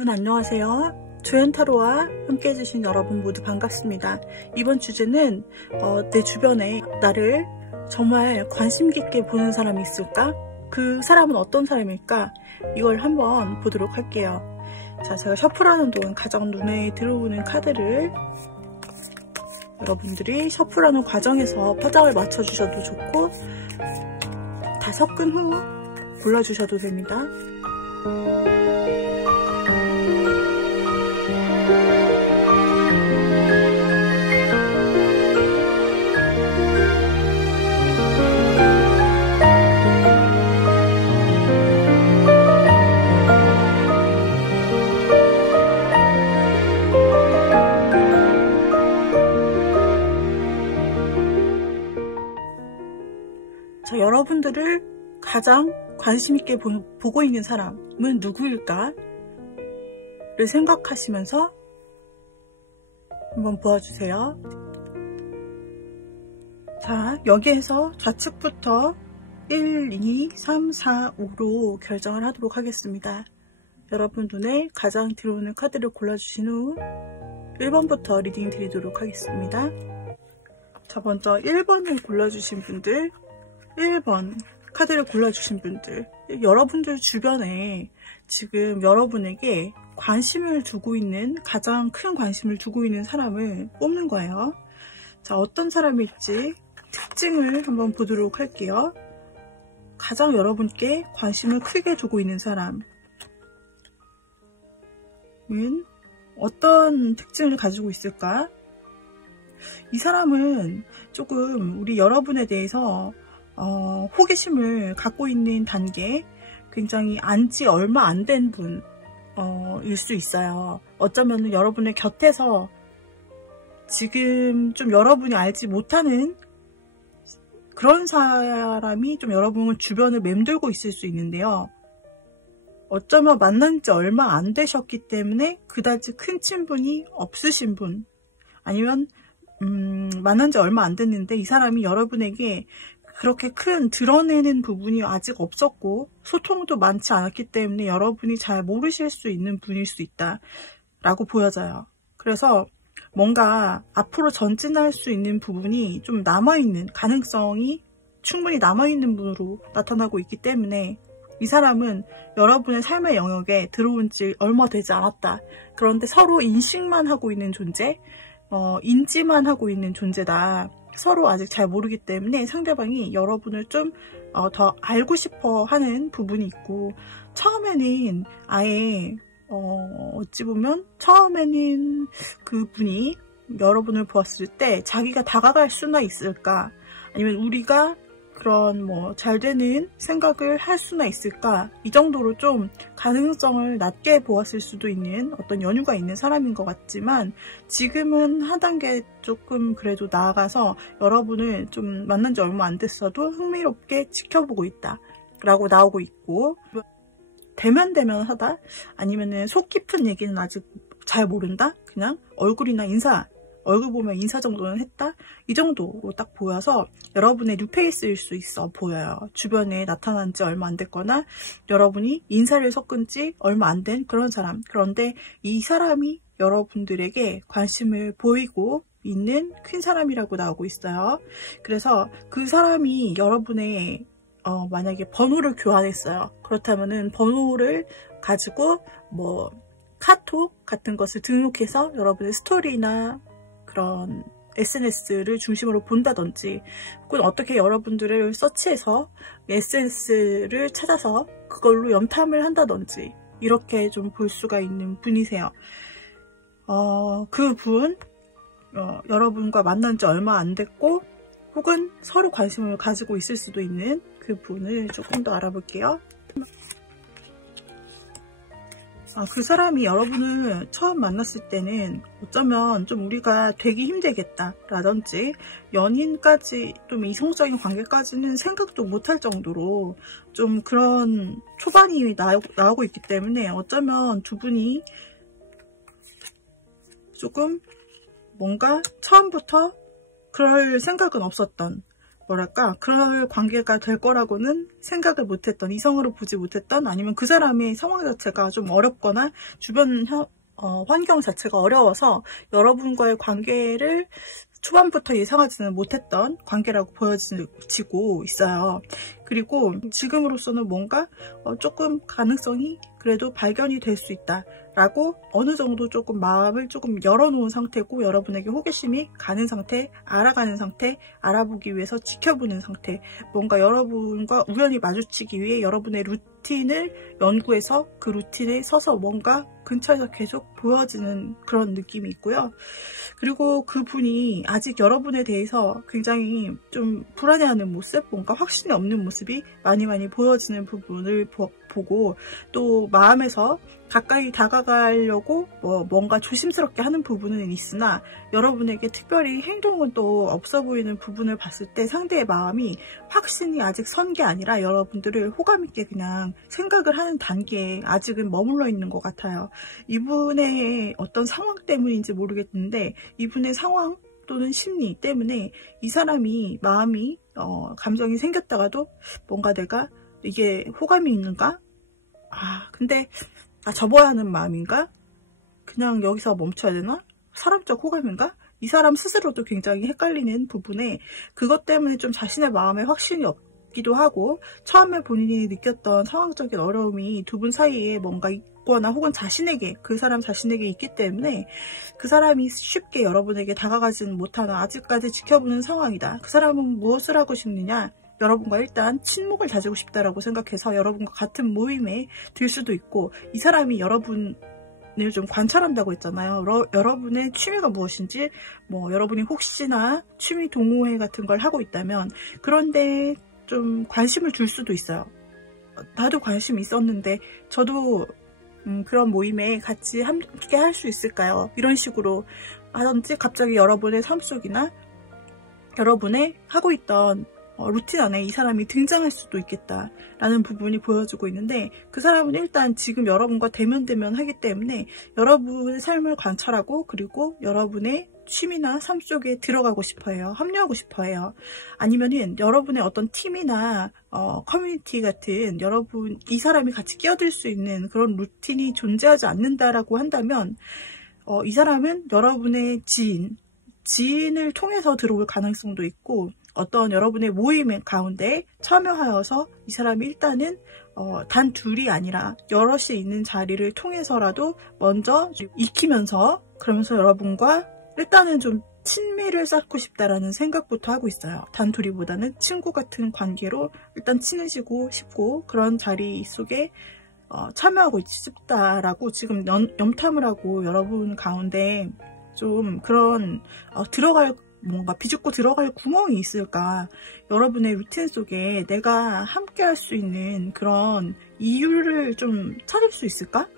여러분 안녕하세요. 조연타로와 함께 해주신 여러분 모두 반갑습니다. 이번 주제는 내 주변에 나를 정말 관심 깊게 보는 사람이 있을까? 그 사람은 어떤 사람일까? 이걸 한번 보도록 할게요. 자, 제가 셔플하는 동안 가장 눈에 들어오는 카드를 여러분들이 셔플하는 과정에서 파장을 맞춰주셔도 좋고 다 섞은 후 골라주셔도 됩니다. 자, 여러분들을 가장 관심 있게 보고 있는 사람은 누구일까? 를 생각하시면서 한번 보아주세요. 자, 여기에서 좌측부터 1, 2, 3, 4, 5로 결정을 하도록 하겠습니다. 여러분 눈에 가장 들어오는 카드를 골라주신 후 1번부터 리딩 드리도록 하겠습니다. 자, 먼저 1번을 골라주신 분들, 1번 카드를 골라주신 분들, 여러분들 주변에 지금 여러분에게 관심을 두고 있는, 가장 큰 관심을 두고 있는 사람을 뽑는 거예요. 자, 어떤 사람일지 특징을 한번 보도록 할게요. 가장 여러분께 관심을 크게 두고 있는 사람은 어떤 특징을 가지고 있을까? 이 사람은 조금 우리 여러분에 대해서 호기심을 갖고 있는 단계, 굉장히 안지 얼마 안 된 분일 수 있어요. 어쩌면 여러분의 곁에서 지금 좀 여러분이 알지 못하는 그런 사람이 좀 여러분 주변을 맴돌고 있을 수 있는데요. 어쩌면 만난 지 얼마 안 되셨기 때문에 그다지 큰 친분이 없으신 분, 아니면 만난 지 얼마 안 됐는데 이 사람이 여러분에게 그렇게 큰 드러내는 부분이 아직 없었고 소통도 많지 않았기 때문에 여러분이 잘 모르실 수 있는 분일 수 있다 라고 보여져요. 그래서 뭔가 앞으로 전진할 수 있는 부분이 좀 남아있는, 가능성이 충분히 남아있는 분으로 나타나고 있기 때문에 이 사람은 여러분의 삶의 영역에 들어온 지 얼마 되지 않았다. 그런데 서로 인식만 하고 있는 존재, 인지만 하고 있는 존재다. 서로 아직 잘 모르기 때문에 상대방이 여러분을 좀 더 알고 싶어 하는 부분이 있고, 처음에는 아예 어찌 보면 처음에는 그분이 여러분을 보았을 때 자기가 다가갈 수나 있을까, 아니면 우리가 그런 잘 되는 생각을 할 수나 있을까, 이 정도로 좀 가능성을 낮게 보았을 수도 있는 어떤 연유가 있는 사람인 것 같지만, 지금은 한 단계 조금 그래도 나아가서 여러분을 좀 만난 지 얼마 안 됐어도 흥미롭게 지켜보고 있다 라고 나오고 있고, 대면대면하다, 아니면은 속 깊은 얘기는 아직 잘 모른다, 그냥 얼굴이나 얼굴 보면 인사 정도는 했다, 이 정도로 딱 보여서 여러분의 뉴페이스일 수 있어 보여요. 주변에 나타난 지 얼마 안 됐거나 여러분이 인사를 섞은 지 얼마 안 된 그런 사람. 그런데 이 사람이 여러분들에게 관심을 보이고 있는 큰 사람이라고 나오고 있어요. 그래서 그 사람이 여러분의 만약에 번호를 교환했어요. 그렇다면은 번호를 가지고 카톡 같은 것을 등록해서 여러분의 스토리나 그런 SNS를 중심으로 본다든지, 혹은 어떻게 여러분들을 서치해서 SNS를 찾아서 그걸로 염탐을 한다든지, 이렇게 좀 볼 수가 있는 분이세요. 그 분, 여러분과 만난 지 얼마 안 됐고, 혹은 서로 관심을 가지고 있을 수도 있는 그 분을 조금 더 알아볼게요. 그 사람이 여러분을 처음 만났을 때는 어쩌면 좀 우리가 되기 힘들겠다 라든지, 연인까지 좀 이성적인 관계까지는 생각도 못할 정도로 좀 그런 초반이 나오고 있기 때문에, 어쩌면 두 분이 조금 뭔가 처음부터 그럴 생각은 없었던, 뭐랄까 그럴 관계가 될 거라고는 생각을 못했던, 이성으로 보지 못했던, 아니면 그 사람의 상황 자체가 좀 어렵거나 주변 환경 자체가 어려워서 여러분과의 관계를 초반부터 예상하지는 못했던 관계라고 보여지고 있어요. 그리고 지금으로서는 뭔가 조금 가능성이 그래도 발견이 될 수 있다 라고 어느 정도 조금 마음을 조금 열어놓은 상태고, 여러분에게 호기심이 가는 상태, 알아가는 상태, 알아보기 위해서 지켜보는 상태, 뭔가 여러분과 우연히 마주치기 위해 여러분의 루틴을 연구해서 그 루틴에 서서 뭔가 근처에서 계속 보여지는 그런 느낌이 있고요. 그리고 그분이 아직 여러분에 대해서 굉장히 좀 불안해하는 모습, 뭔가 확신이 없는 모습이 많이 보여지는 부분을 보고, 또 마음에서 가까이 다가가려고 뭔가 조심스럽게 하는 부분은 있으나 여러분에게 특별히 행동은 또 없어 보이는 부분을 봤을 때 상대의 마음이 확신이 아직 선 게 아니라 여러분들을 호감 있게 그냥 생각을 하는 단계에 아직은 머물러 있는 것 같아요. 이분의 어떤 상황 때문인지 모르겠는데, 이분의 상황 또는 심리 때문에 이 사람이 마음이 감정이 생겼다가도 뭔가 내가 이게 호감이 있는가? 근데 접어야 하는 마음인가? 그냥 여기서 멈춰야 되나? 사람적 호감인가? 이 사람 스스로도 굉장히 헷갈리는 부분에 그것 때문에 좀 자신의 마음에 확신이 없기도 하고, 처음에 본인이 느꼈던 상황적인 어려움이 두 분 사이에 뭔가 있거나 혹은 자신에게, 그 사람 자신에게 있기 때문에 그 사람이 쉽게 여러분에게 다가가지는 못하는, 아직까지 지켜보는 상황이다. 그 사람은 무엇을 하고 싶느냐? 여러분과 일단 친목을 다지고 싶다라고 생각해서 여러분과 같은 모임에 들 수도 있고, 이 사람이 여러분을 좀 관찰한다고 했잖아요. 여러분의 취미가 무엇인지, 여러분이 혹시나 취미 동호회 같은 걸 하고 있다면 그런데 좀 관심을 줄 수도 있어요. 나도 관심이 있었는데 저도 그런 모임에 같이 함께 할 수 있을까요? 이런 식으로 하든지, 갑자기 여러분의 삶 속이나 여러분의 하고 있던 루틴 안에 이 사람이 등장할 수도 있겠다라는 부분이 보여주고 있는데, 그 사람은 일단 지금 여러분과 대면대면 하기 때문에 여러분의 삶을 관찰하고, 그리고 여러분의 취미나 삶 속에 들어가고 싶어해요. 합류하고 싶어해요. 아니면은 여러분의 어떤 팀이나 커뮤니티 같은 이 사람이 같이 끼어들 수 있는 그런 루틴이 존재하지 않는다라고 한다면 이 사람은 여러분의 지인을 통해서 들어올 가능성도 있고, 어떤 여러분의 모임 가운데 참여하여서 이 사람이 일단은 단 둘이 아니라 여럿이 있는 자리를 통해서라도 먼저 익히면서, 그러면서 여러분과 일단은 좀 친미를 쌓고 싶다라는 생각부터 하고 있어요. 단둘이보다는 친구 같은 관계로 일단 친해지고 싶고, 그런 자리 속에 참여하고 싶다라고 지금 염탐을 하고, 여러분 가운데 좀 그런 뭔가 비집고 들어갈 구멍이 있을까? 여러분의 루틴 속에 내가 함께 할 수 있는 그런 이유를 좀 찾을 수 있을까?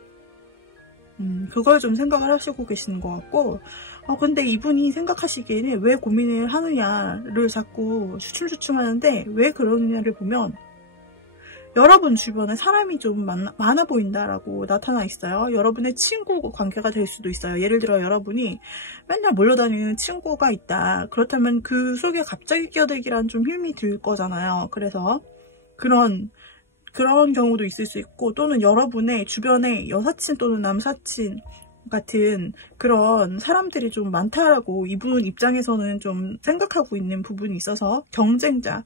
그걸 좀 생각을 하시고 계시는 것 같고, 근데 이분이 생각하시기에는 왜 고민을 하느냐를 자꾸 주춤주춤 하는데, 왜 그러느냐를 보면 여러분 주변에 사람이 좀 많아 보인다라고 나타나 있어요. 여러분의 친구 관계가 될 수도 있어요. 예를 들어 여러분이 맨날 몰려다니는 친구가 있다. 그렇다면 그 속에 갑자기 끼어들기란 좀 힘이 들 거잖아요. 그래서 그런 경우도 있을 수 있고, 또는 여러분의 주변에 여사친 또는 남사친 같은 그런 사람들이 좀 많다라고 이분 입장에서는 좀 생각하고 있는 부분이 있어서, 경쟁자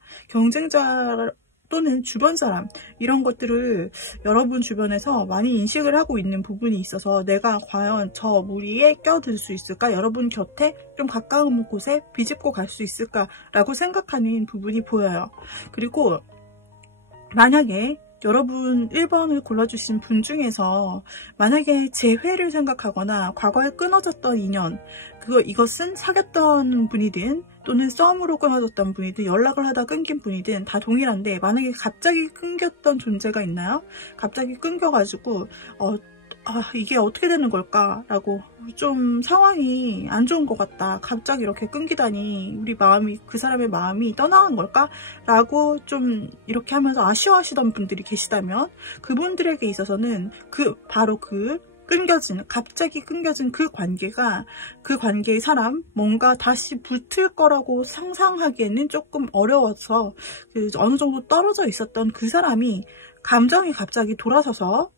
또는 주변 사람, 이런 것들을 여러분 주변에서 많이 인식을 하고 있는 부분이 있어서 내가 과연 저 무리에 껴들 수 있을까? 여러분 곁에 좀 가까운 곳에 비집고 갈 수 있을까라고 생각하는 부분이 보여요. 그리고 만약에 여러분 1번을 골라주신 분 중에서 만약에 재회를 생각하거나 과거에 끊어졌던 인연, 이것은 사귀었던 분이든 또는 썸으로 끊어졌던 분이든 연락을 하다 끊긴 분이든 다 동일한데, 만약에 갑자기 끊겼던 존재가 있나요? 갑자기 끊겨가지고 이게 어떻게 되는 걸까? 라고 좀 상황이 안 좋은 것 같다. 갑자기 이렇게 끊기다니 그 사람의 마음이 떠나간 걸까? 라고 좀 이렇게 하면서 아쉬워하시던 분들이 계시다면, 그분들에게 있어서는 바로 그 갑자기 끊겨진 그 관계의 사람, 뭔가 다시 붙을 거라고 상상하기에는 조금 어려워서 어느 정도 떨어져 있었던 그 사람이 감정이 갑자기 돌아서서,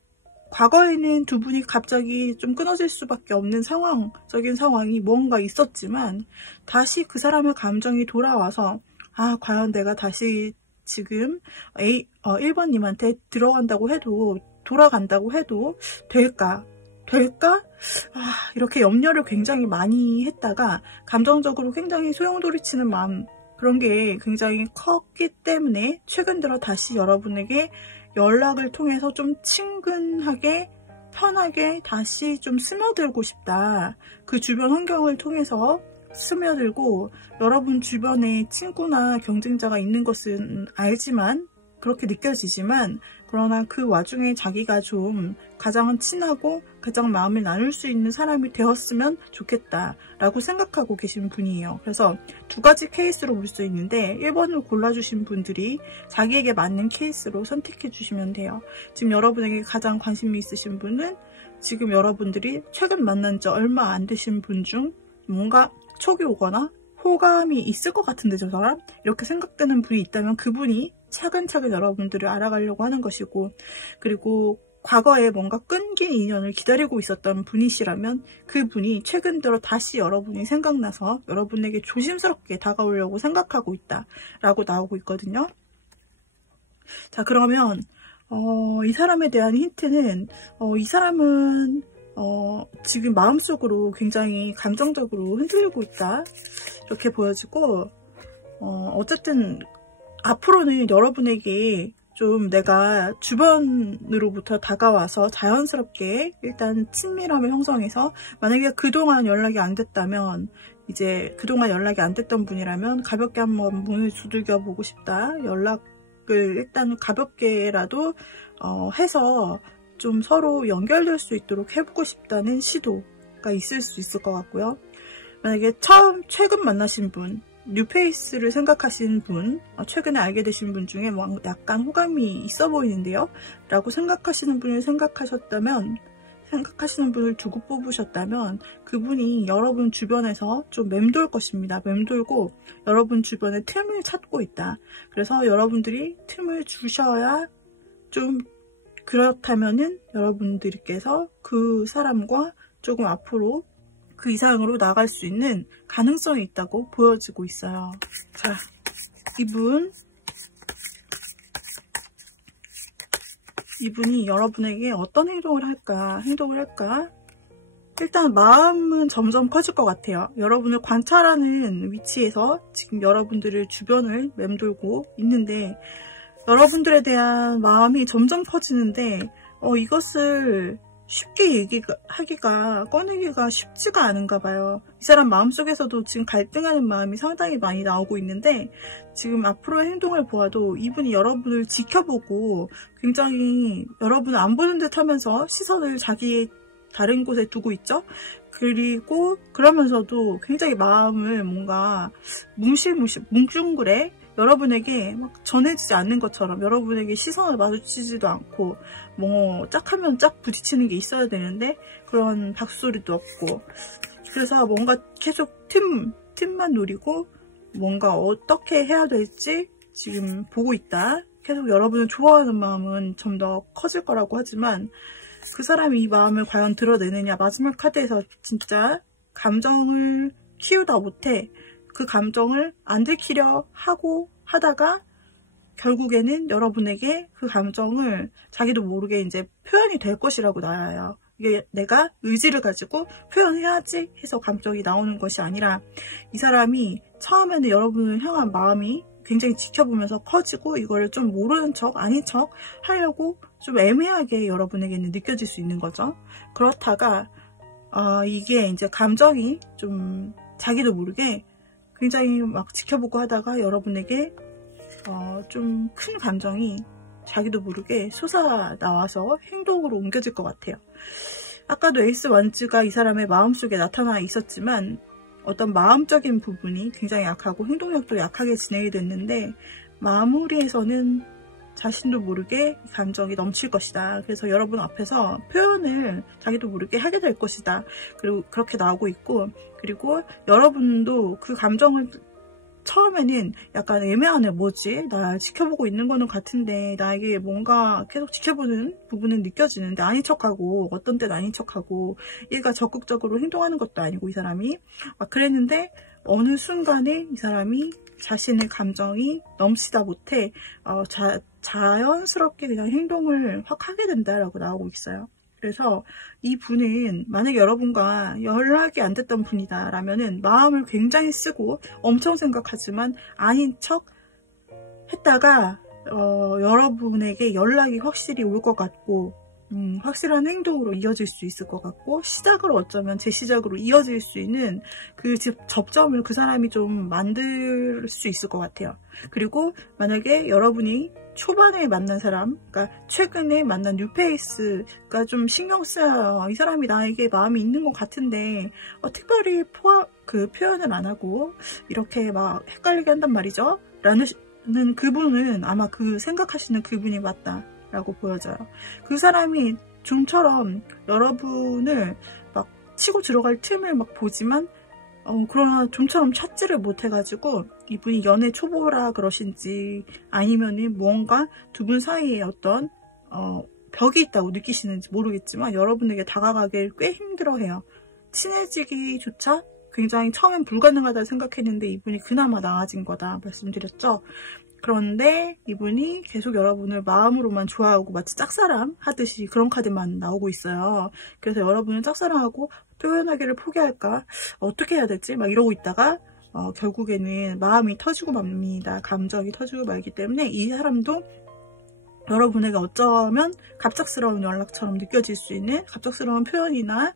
과거에는 두 분이 갑자기 좀 끊어질 수밖에 없는 상황적인 상황이 뭔가 있었지만, 다시 그 사람의 감정이 돌아와서, 아, 과연 내가 다시 지금 1번님한테 돌아간다고 해도 될까? 이렇게 염려를 굉장히 많이 했다가 감정적으로 굉장히 소용돌이치는 마음, 그런 게 굉장히 컸기 때문에 최근 들어 다시 여러분에게 연락을 통해서 좀 친근하게, 편하게 다시 좀 스며들고 싶다. 그 주변 환경을 통해서 스며들고, 여러분 주변에 친구나 경쟁자가 있는 것은 알지만, 그렇게 느껴지지만, 그러나 그 와중에 자기가 좀 가장 친하고 가장 마음을 나눌 수 있는 사람이 되었으면 좋겠다라고 생각하고 계신 분이에요. 그래서 두 가지 케이스로 볼 수 있는데, 1번을 골라주신 분들이 자기에게 맞는 케이스로 선택해 주시면 돼요. 지금 여러분에게 가장 관심이 있으신 분은 지금 여러분들이 최근 만난 지 얼마 안 되신 분 중 뭔가 촉이 오거나 호감이 있을 것 같은데 저 사람? 이렇게 생각되는 분이 있다면 그분이 차근차근 여러분들을 알아가려고 하는 것이고, 그리고 과거에 뭔가 끊긴 인연을 기다리고 있었던 분이시라면 그분이 최근 들어 다시 여러분이 생각나서 여러분에게 조심스럽게 다가오려고 생각하고 있다 라고 나오고 있거든요. 자, 그러면 이 사람에 대한 힌트는, 이 사람은 지금 마음속으로 굉장히 감정적으로 흔들리고 있다 이렇게 보여지고, 어쨌든 앞으로는 여러분에게 좀 내가 주변으로부터 다가와서 자연스럽게 일단 친밀함을 형성해서, 만약에 그동안 연락이 안 됐다면, 이제 그동안 연락이 안 됐던 분이라면 가볍게 한번 문을 두들겨 보고 싶다. 연락을 일단 가볍게라도 해서 좀 서로 연결될 수 있도록 해보고 싶다는 시도가 있을 수 있을 것 같고요. 만약에 최근 만나신 분, 뉴페이스를 생각하시는 분, 최근에 알게 되신 분 중에 약간 호감이 있어 보이는데요 라고 생각하시는 분을 생각하시는 분을 두고 뽑으셨다면 그분이 여러분 주변에서 좀 맴돌 것입니다. 맴돌고 여러분 주변에 틈을 찾고 있다. 그래서 여러분들이 틈을 주셔야, 좀 그렇다면은 여러분들께서 그 사람과 조금 앞으로 그 이상으로 나갈 수 있는 가능성이 있다고 보여지고 있어요. 자, 이분이 여러분에게 어떤 행동을 할까? 일단 마음은 점점 커질 것 같아요. 여러분을 관찰하는 위치에서 지금 여러분들의 주변을 맴돌고 있는데, 여러분들에 대한 마음이 점점 커지는데, 이것을 쉽게 꺼내기가 쉽지가 않은가 봐요. 이 사람 마음속에서도 지금 갈등하는 마음이 상당히 많이 나오고 있는데, 지금 앞으로의 행동을 보아도 이분이 여러분을 지켜보고 굉장히 여러분을 안 보는 듯 하면서 시선을 자기의 다른 곳에 두고 있죠. 그리고 그러면서도 굉장히 마음을 뭔가 뭉뚱그레 여러분에게 막 전해지지 않는 것처럼, 여러분에게 시선을 마주치지도 않고, 짝하면 짝 부딪히는 게 있어야 되는데 그런 박수소리도 없고, 그래서 뭔가 계속 틈만 노리고 뭔가 어떻게 해야 될지 지금 보고 있다. 계속 여러분을 좋아하는 마음은 좀 더 커질 거라고 하지만, 그 사람이 이 마음을 과연 드러내느냐. 마지막 카드에서 진짜 감정을 키우다 못해 그 감정을 안 들키려 하다가 결국에는 여러분에게 그 감정을 자기도 모르게 이제 표현이 될 것이라고 나와요. 이게 내가 의지를 가지고 표현해야지 해서 감정이 나오는 것이 아니라, 이 사람이 처음에는 여러분을 향한 마음이 굉장히 지켜보면서 커지고, 이거를 좀 모르는 척, 아닌 척 하려고 좀 애매하게 여러분에게는 느껴질 수 있는 거죠. 그렇다가 이게 이제 감정이 좀 자기도 모르게 굉장히 막 지켜보고 하다가 여러분에게 좀 큰 감정이 자기도 모르게 솟아나와서 행동으로 옮겨질 것 같아요. 아까도 에이스 원즈가 이 사람의 마음속에 나타나 있었지만, 어떤 마음적인 부분이 굉장히 약하고 행동력도 약하게 진행이 됐는데, 마무리에서는 자신도 모르게 감정이 넘칠 것이다. 그래서 여러분 앞에서 표현을 자기도 모르게 하게 될 것이다. 그리고 그렇게 나오고 있고, 그리고 여러분도 그 감정을 처음에는 약간 애매하네. 뭐지? 나 지켜보고 있는 거는 같은데 나에게 뭔가 계속 지켜보는 부분은 느껴지는데 아닌 척하고, 어떤 때는 아닌 척하고, 얘가 적극적으로 행동하는 것도 아니고 이 사람이 막 그랬는데 어느 순간에 이 사람이 자신의 감정이 넘치다 못해 자연스럽게 그냥 행동을 확 하게 된다라고 나오고 있어요. 그래서 이 분은 만약에 여러분과 연락이 안 됐던 분이다 라면은 마음을 굉장히 쓰고 엄청 생각하지만 아닌 척 했다가 여러분에게 연락이 확실히 올 것 같고 확실한 행동으로 이어질 수 있을 것 같고, 시작으로 어쩌면 재시작으로 이어질 수 있는 그 접점을 그 사람이 좀 만들 수 있을 것 같아요. 그리고 만약에 여러분이 초반에 만난 사람, 그러니까 최근에 만난 뉴페이스가 좀 신경 쓰여요. 이 사람이 나에게 마음이 있는 것 같은데 특별히 표현을 안 하고 이렇게 막 헷갈리게 한단 말이죠. 라는 그분은 아마 그 생각하시는 그분이 맞다 라고 보여져요. 그 사람이 좀처럼 여러분을 막 치고 들어갈 틈을 막 보지만 그러나 좀처럼 찾지를 못해가지고 이분이 연애 초보라 그러신지 아니면은 뭔가 두 분 사이에 어떤 벽이 있다고 느끼시는지 모르겠지만 여러분에게 다가가길 꽤 힘들어해요. 친해지기조차 굉장히 처음엔 불가능하다 생각했는데 이분이 그나마 나아진 거다 말씀드렸죠. 그런데 이분이 계속 여러분을 마음으로만 좋아하고 마치 짝사랑 하듯이 그런 카드만 나오고 있어요. 그래서 여러분은 짝사랑하고 표현하기를 포기할까? 어떻게 해야 되지? 막 이러고 있다가 결국에는 마음이 터지고 맙니다. 감정이 터지고 말기 때문에 이 사람도 여러분에게 어쩌면 갑작스러운 연락처럼 느껴질 수 있는 갑작스러운 표현이나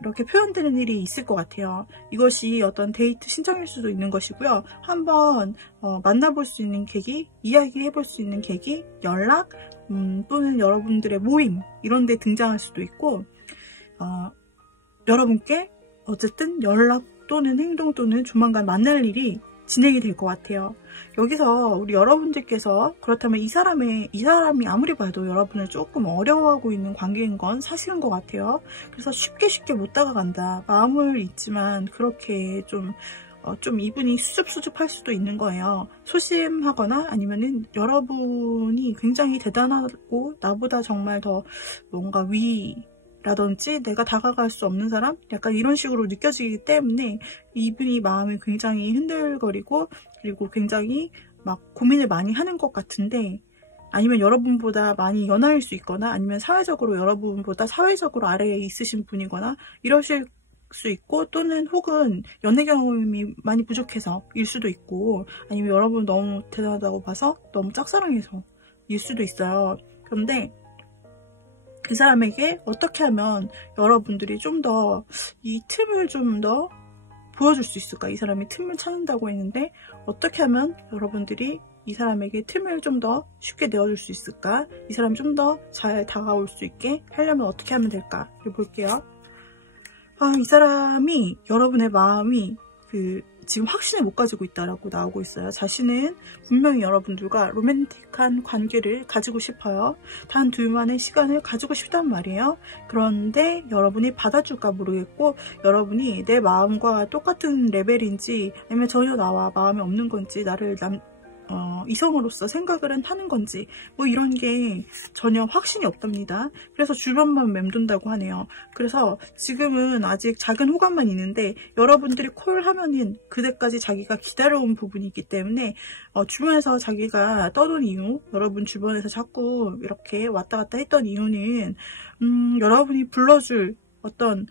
이렇게 표현되는 일이 있을 것 같아요. 이것이 어떤 데이트 신청일 수도 있는 것이고요. 한번 만나볼 수 있는 계기, 이야기해볼 수 있는 계기, 연락 또는 여러분들의 모임 이런 데 등장할 수도 있고 여러분께 어쨌든 연락 또는 행동 또는 조만간 만날 일이 진행이 될 것 같아요. 여기서 우리 여러분들께서 그렇다면 이 사람이 아무리 봐도 여러분을 조금 어려워하고 있는 관계인 건 사실인 것 같아요. 그래서 쉽게 못 다가간다. 마음을 잊지만 그렇게 좀 이분이 수줍수줍할 수도 있는 거예요. 소심하거나 아니면은 여러분이 굉장히 대단하고 나보다 정말 더 뭔가 라든지 내가 다가갈 수 없는 사람? 약간 이런 식으로 느껴지기 때문에 이분이 마음이 굉장히 흔들거리고 그리고 굉장히 막 고민을 많이 하는 것 같은데 아니면 여러분보다 많이 연하일 수 있거나 아니면 사회적으로 여러분보다 사회적으로 아래에 있으신 분이거나 이러실 수 있고 또는 혹은 연애 경험이 많이 부족해서 일 수도 있고 아니면 여러분 너무 대단하다고 봐서 너무 짝사랑해서 일 수도 있어요. 그런데 그 사람에게 어떻게 하면 여러분들이 좀 더 이 틈을 좀 더 보여줄 수 있을까? 이 사람이 틈을 찾는다고 했는데 어떻게 하면 여러분들이 이 사람에게 틈을 좀 더 쉽게 내어줄 수 있을까? 이 사람이 좀 더 잘 다가올 수 있게 하려면 어떻게 하면 될까? 볼게요. 이 사람이 여러분의 마음이 지금 확신을 못 가지고 있다라고 나오고 있어요. 자신은 분명히 여러분들과 로맨틱한 관계를 가지고 싶어요. 단 둘만의 시간을 가지고 싶단 말이에요. 그런데 여러분이 받아줄까 모르겠고 여러분이 내 마음과 똑같은 레벨인지 아니면 전혀 나와 마음이 없는 건지 나를 이성으로서 생각을 하는 건지 뭐 이런 게 전혀 확신이 없답니다. 그래서 주변만 맴돈다고 하네요. 그래서 지금은 아직 작은 호감만 있는데 여러분들이 콜하면은 그때까지 자기가 기다려온 부분이 있기 때문에 주변에서 자기가 떠돈 이유, 여러분 주변에서 자꾸 이렇게 왔다 갔다 했던 이유는 여러분이 불러줄 어떤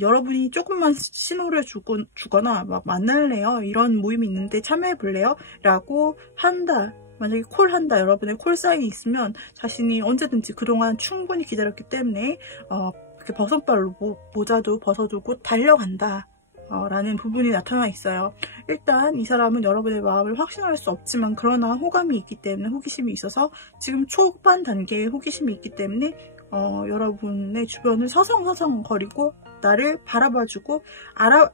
여러분이 조금만 신호를 주거나 막 만날래요? 이런 모임이 있는데 참여해볼래요? 라고 한다. 만약에 콜한다. 여러분의 콜 사인이 있으면 자신이 언제든지 그동안 충분히 기다렸기 때문에 이렇게 버선발로 모자도 벗어두고 달려간다. 라는 부분이 나타나 있어요. 일단 이 사람은 여러분의 마음을 확신할 수 없지만 그러나 호감이 있기 때문에 호기심이 있어서 지금 초반 단계에 호기심이 있기 때문에 여러분의 주변을 서성거리고 나를 바라봐주고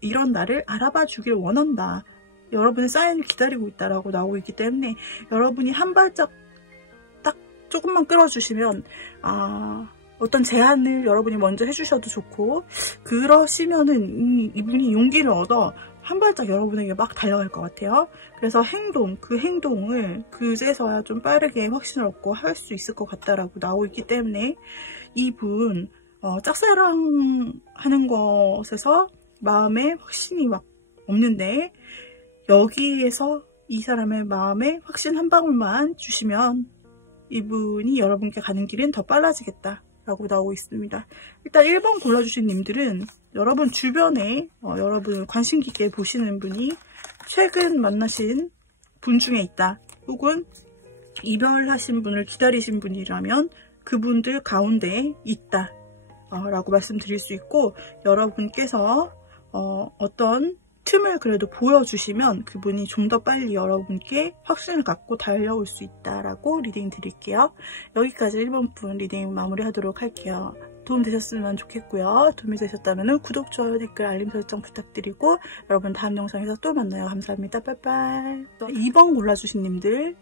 이런 나를 알아봐주길 원한다 여러분의 사인을 기다리고 있다라고 나오고 있기 때문에 여러분이 한 발짝 딱 조금만 끌어주시면 어떤 제안을 여러분이 먼저 해주셔도 좋고, 그러시면은 이분이 용기를 얻어 한 발짝 여러분에게 막 달려갈 것 같아요. 그래서 그 행동을 그제서야 좀 빠르게 확신을 얻고 할 수 있을 것 같다라고 나오고 있기 때문에 이분 짝사랑하는 것에서 마음에 확신이 막 없는데, 여기에서 이 사람의 마음에 확신 한 방울만 주시면 이분이 여러분께 가는 길은 더 빨라지겠다 라고 나오고 있습니다. 일단 1번 골라주신 님들은 여러분 주변에 여러분을 관심 깊게 보시는 분이 최근 만나신 분 중에 있다, 혹은 이별하신 분을 기다리신 분이라면 그분들 가운데 있다 라고 말씀드릴 수 있고, 여러분께서 어떤 틈을 그래도 보여주시면 그분이 좀 더 빨리 여러분께 확신을 갖고 달려올 수 있다라고 리딩 드릴게요. 여기까지 1번 분 리딩 마무리하도록 할게요. 도움 되셨으면 좋겠고요. 도움이 되셨다면 구독, 좋아요, 댓글, 알림 설정 부탁드리고 여러분 다음 영상에서 또 만나요. 감사합니다. 빠이빠이. 2번 골라주신 님들의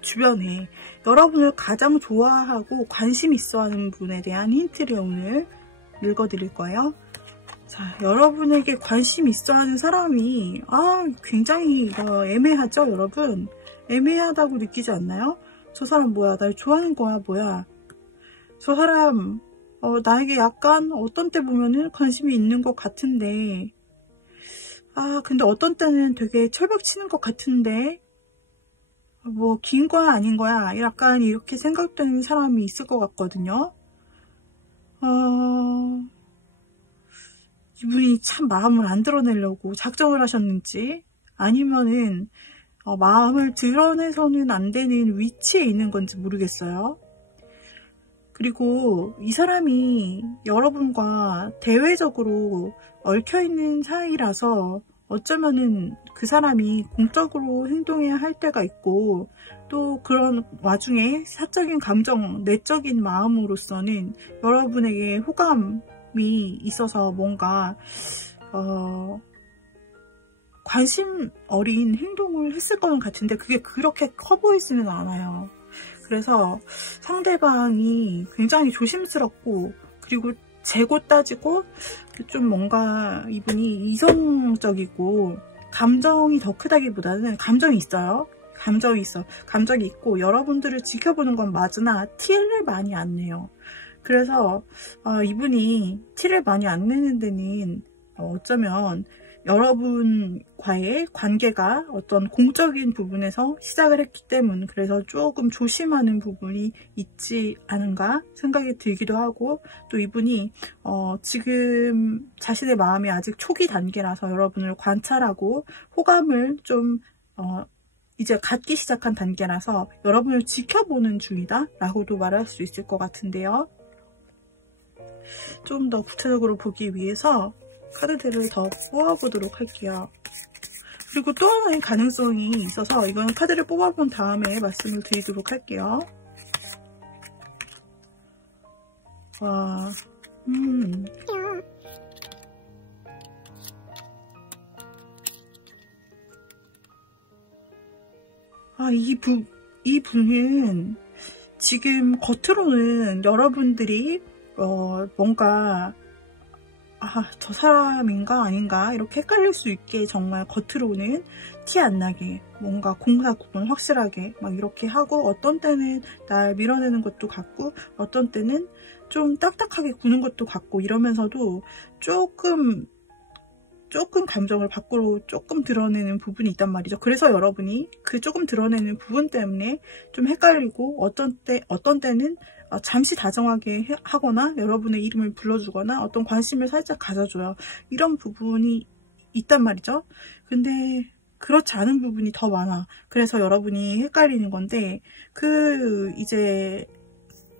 주변에 여러분을 가장 좋아하고 관심 있어 하는 분에 대한 힌트를 오늘 읽어드릴 거예요. 자, 여러분에게 관심 있어 하는 사람이 굉장히 애매하죠, 여러분? 애매하다고 느끼지 않나요? 저 사람 뭐야? 날 좋아하는 거야, 뭐야? 저 사람 나에게 약간 어떤 때 보면은 관심이 있는 것 같은데, 근데 어떤 때는 되게 철벽 치는 것 같은데, 뭐 긴 거야 아닌 거야? 약간 이렇게 생각되는 사람이 있을 것 같거든요. 이분이 참 마음을 안 드러내려고 작정을 하셨는지, 아니면은 마음을 드러내서는 안 되는 위치에 있는 건지 모르겠어요. 그리고 이 사람이 여러분과 대외적으로 얽혀있는 사이라서 어쩌면은 그 사람이 공적으로 행동해야 할 때가 있고, 또 그런 와중에 사적인 감정, 내적인 마음으로서는 여러분에게 호감이 있어서 뭔가 관심 어린 행동을 했을 것 같은데 그게 그렇게 커 보이지는 않아요. 그래서 상대방이 굉장히 조심스럽고, 그리고 재고 따지고 좀 뭔가 이분이 이성적이고 감정이 더 크다기보다는 감정이 있어요. 감정이 있고 여러분들을 지켜보는 건 맞으나 티를 많이 안 내요. 그래서 이분이 티를 많이 안 내는 데는 어쩌면 여러분과의 관계가 어떤 공적인 부분에서 시작을 했기 때문, 그래서 조금 조심하는 부분이 있지 않은가 생각이 들기도 하고, 또 이분이 지금 자신의 마음이 아직 초기 단계라서 여러분을 관찰하고 호감을 좀 이제 갖기 시작한 단계라서 여러분을 지켜보는 중이다 라고도 말할 수 있을 것 같은데요. 좀 더 구체적으로 보기 위해서 카드들을 더 뽑아보도록 할게요. 그리고 또 하나의 가능성이 있어서 이건 카드를 뽑아본 다음에 말씀을 드리도록 할게요. 와, 이 분은 지금 겉으로는 여러분들이 뭔가 저 사람인가 아닌가 이렇게 헷갈릴 수 있게 정말 겉으로는 티 안 나게 뭔가 공사 구분 확실하게 막 이렇게 하고, 어떤 때는 날 밀어내는 것도 같고 어떤 때는 좀 딱딱하게 구는 것도 같고, 이러면서도 조금 감정을 밖으로 조금 드러내는 부분이 있단 말이죠. 그래서 여러분이 그 조금 드러내는 부분 때문에 좀 헷갈리고, 어떤 때는 잠시 다정하게 하거나 여러분의 이름을 불러주거나 어떤 관심을 살짝 가져줘요. 이런 부분이 있단 말이죠. 근데 그렇지 않은 부분이 더 많아. 그래서 여러분이 헷갈리는 건데, 이제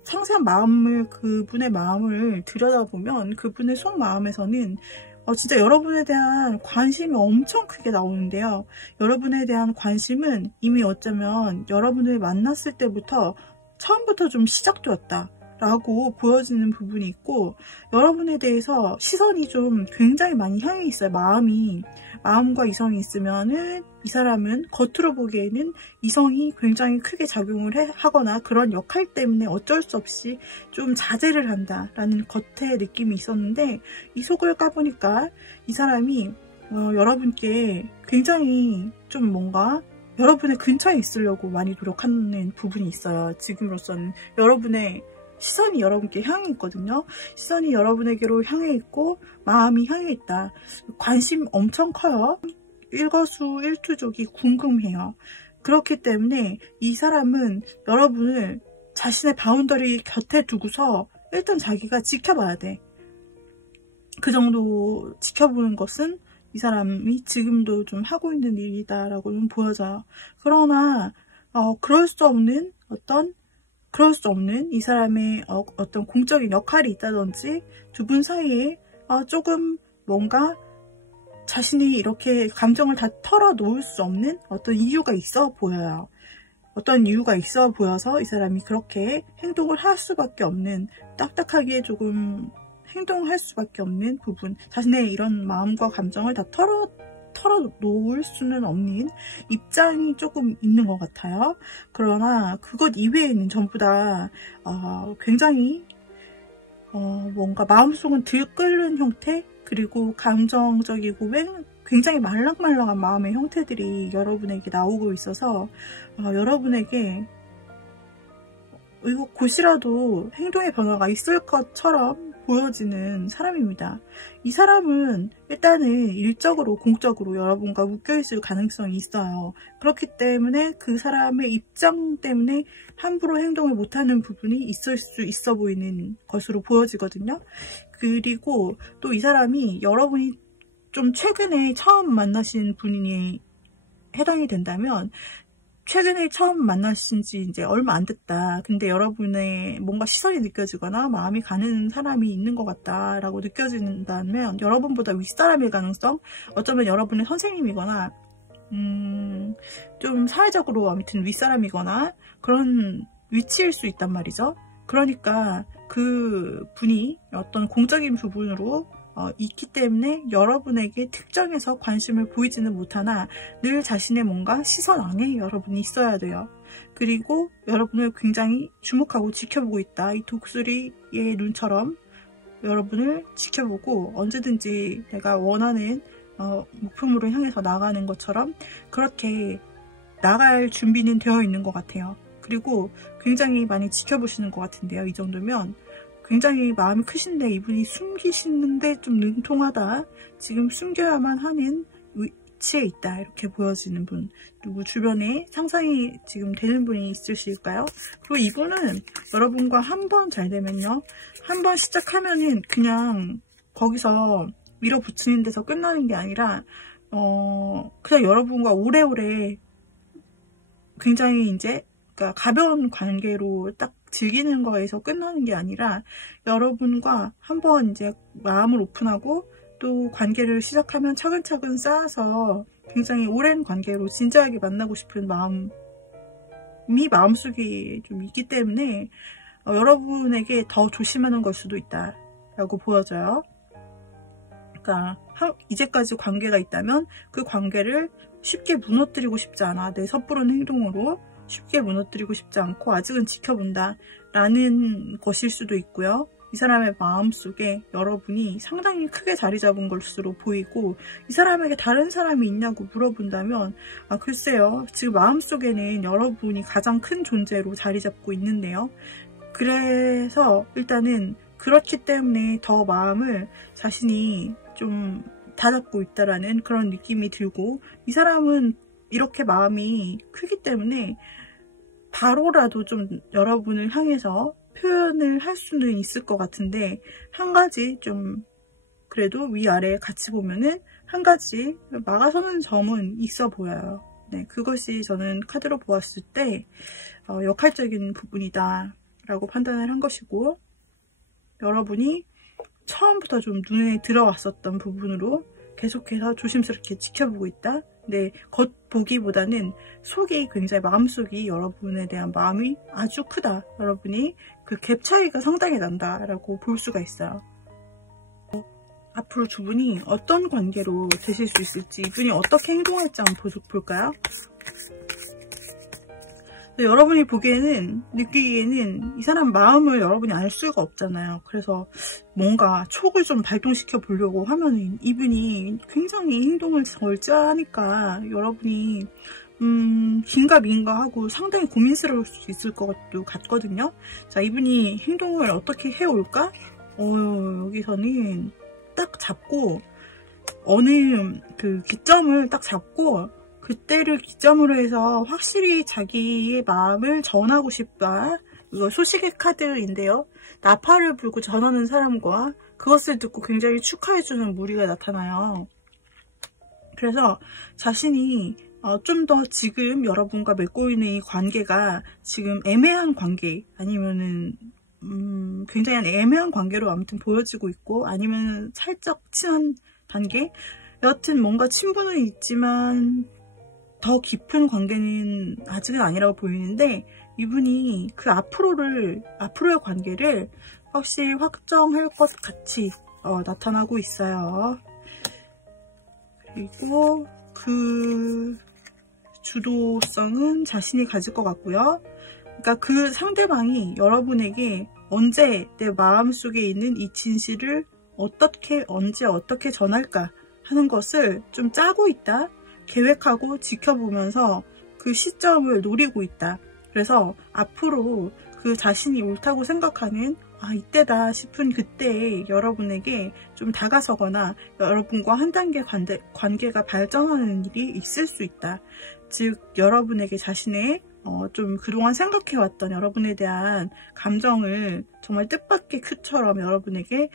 상세한 그분의 마음을 들여다보면 그분의 속마음에서는 진짜 여러분에 대한 관심이 엄청 크게 나오는데요. 여러분에 대한 관심은 이미 어쩌면 여러분을 만났을 때부터 처음부터 좀 시작되었다. 라고 보여지는 부분이 있고, 여러분에 대해서 시선이 좀 굉장히 많이 향해 있어요. 마음과 이성이 있으면은 이 사람은 겉으로 보기에는 이성이 굉장히 크게 작용을 하거나 그런 역할 때문에 어쩔 수 없이 좀 자제를 한다라는 겉의 느낌이 있었는데, 이 속을 까보니까 이 사람이 여러분께 굉장히 좀 뭔가 여러분의 근처에 있으려고 많이 노력하는 부분이 있어요. 지금으로서는 여러분의 시선이 여러분께 향해 있거든요. 시선이 여러분에게로 향해 있고 마음이 향해 있다. 관심 엄청 커요. 일거수일투족이 궁금해요. 그렇기 때문에 이 사람은 여러분을 자신의 바운더리 곁에 두고서 일단 자기가 지켜봐야 돼. 그 정도 지켜보는 것은 이 사람이 지금도 좀 하고 있는 일이다라고 좀 보여져요. 그러나 그럴 수 없는 이 사람의 어떤 공적인 역할이 있다든지 두 분 사이에 조금 뭔가 자신이 이렇게 감정을 다 털어놓을 수 없는 어떤 이유가 있어 보여요. 어떤 이유가 있어 보여서 이 사람이 그렇게 행동을 할 수밖에 없는, 딱딱하게 조금 행동할 수밖에 없는 부분, 자신의 이런 마음과 감정을 다 털어놓을 수는 없는 입장이 조금 있는 것 같아요. 그러나 그것 이외에는 전부 다 굉장히 뭔가 마음속은 들끓는 형태, 그리고 감정적이고 굉장히 말랑말랑한 마음의 형태들이 여러분에게 나오고 있어서 여러분에게 이거 곧이라도 행동의 변화가 있을 것처럼 보여지는 사람입니다. 이 사람은 일단은 일적으로 공적으로 여러분과 묶여있을 가능성이 있어요. 그렇기 때문에 그 사람의 입장 때문에 함부로 행동을 못하는 부분이 있을 수 있어 보이는 것으로 보여지거든요. 그리고 또 이 사람이 여러분이 좀 최근에 처음 만나신 분이 해당이 된다면, 최근에 처음 만나신 지 이제 얼마 안 됐다. 근데 여러분의 뭔가 시선이 느껴지거나 마음이 가는 사람이 있는 것 같다라고 느껴진다면 여러분보다 윗사람일 가능성, 어쩌면 여러분의 선생님이거나 좀 사회적으로 아무튼 윗사람이거나 그런 위치일 수 있단 말이죠. 그러니까 그 분이 어떤 공적인 부분으로 있기 때문에 여러분에게 특정해서 관심을 보이지는 못하나 늘 자신의 뭔가 시선 안에 여러분이 있어야 돼요. 그리고 여러분을 굉장히 주목하고 지켜보고 있다. 이 독수리의 눈처럼 여러분을 지켜보고 언제든지 내가 원하는 목표물을 향해서 나가는 것처럼 그렇게 나갈 준비는 되어 있는 것 같아요. 그리고 굉장히 많이 지켜보시는 것 같은데요. 이 정도면 굉장히 마음이 크신데 이분이 숨기시는데 좀 능통하다, 지금 숨겨야만 하는 위치에 있다, 이렇게 보여지는 분, 누구 주변에 상상이 지금 되는 분이 있으실까요? 그리고 이분은 여러분과 한 번 잘 되면요, 한 번 시작하면은 그냥 거기서 밀어붙이는 데서 끝나는 게 아니라 그냥 여러분과 오래오래 굉장히 이제 그러니까 가벼운 관계로 딱 즐기는 거에서 끝나는 게 아니라 여러분과 한번 이제 마음을 오픈하고 또 관계를 시작하면 차근차근 쌓아서 굉장히 오랜 관계로 진지하게 만나고 싶은 마음이 마음속에 좀 있기 때문에 여러분에게 더 조심하는 걸 수도 있다 라고 보여져요. 그러니까 이제까지 관계가 있다면 그 관계를 쉽게 무너뜨리고 싶지 않아. 내 섣부른 행동으로 쉽게 무너뜨리고 싶지 않고 아직은 지켜본다 라는 것일 수도 있고요. 이 사람의 마음속에 여러분이 상당히 크게 자리 잡은 것으로 보이고, 이 사람에게 다른 사람이 있냐고 물어본다면 글쎄요, 지금 마음속에는 여러분이 가장 큰 존재로 자리 잡고 있는데요. 그래서 일단은 그렇기 때문에 더 마음을 자신이 좀 다잡고 있다라는 그런 느낌이 들고, 이 사람은 이렇게 마음이 크기 때문에 바로라도 좀 여러분을 향해서 표현을 할 수는 있을 것 같은데, 한 가지 좀 그래도 위아래 같이 보면은 한 가지 막아서는 점은 있어 보여요. 네, 그것이 저는 카드로 보았을 때 역할적인 부분이다 라고 판단을 한 것이고, 여러분이 처음부터 좀 눈에 들어왔었던 부분으로 계속해서 조심스럽게 지켜보고 있다. 네, 겉보기보다는 속이 굉장히, 마음속이 여러분에 대한 마음이 아주 크다. 여러분이 그 갭 차이가 상당히 난다라고 볼 수가 있어요. 앞으로 두 분이 어떤 관계로 되실 수 있을지, 이분이 어떻게 행동할지 한번 볼까요? 여러분이 보기에는, 느끼기에는 이 사람 마음을 여러분이 알 수가 없잖아요. 그래서 뭔가 촉을 좀 발동시켜 보려고 하면은 이분이 굉장히 행동을 절제하니까 여러분이 긴가 민가 하고 상당히 고민스러울 수 있을 것 같거든요. 자, 이분이 행동을 어떻게 해올까? 여기서는 딱 잡고, 어느 그 기점을 딱 잡고, 그때를 기점으로 해서 확실히 자기의 마음을 전하고 싶다. 이거 소식의 카드인데요. 나팔을 불고 전하는 사람과 그것을 듣고 굉장히 축하해주는 무리가 나타나요. 그래서 자신이 좀 더 지금 여러분과 맺고 있는 이 관계가 지금 애매한 관계, 아니면은 굉장히 애매한 관계로 아무튼 보여지고 있고, 아니면 살짝 친한 단계, 여하튼 뭔가 친분은 있지만 더 깊은 관계는 아직은 아니라고 보이는데, 이분이 그 앞으로의 관계를 확실히 확정할 것 같이 나타나고 있어요. 그리고 그 주도성은 자신이 가질 것 같고요. 그러니까 그 상대방이 여러분에게 언제 내 마음속에 있는 이 진실을 언제 어떻게 전할까 하는 것을 좀 짜고 있다. 계획하고 지켜보면서 그 시점을 노리고 있다. 그래서 앞으로 그 자신이 옳다고 생각하는 이때다 싶은 그때에 여러분에게 좀 다가서거나 여러분과 한 단계 관계가 발전하는 일이 있을 수 있다. 즉 여러분에게 자신의 좀 그동안 생각해왔던 여러분에 대한 감정을 정말 뜻밖의 큐처럼 여러분에게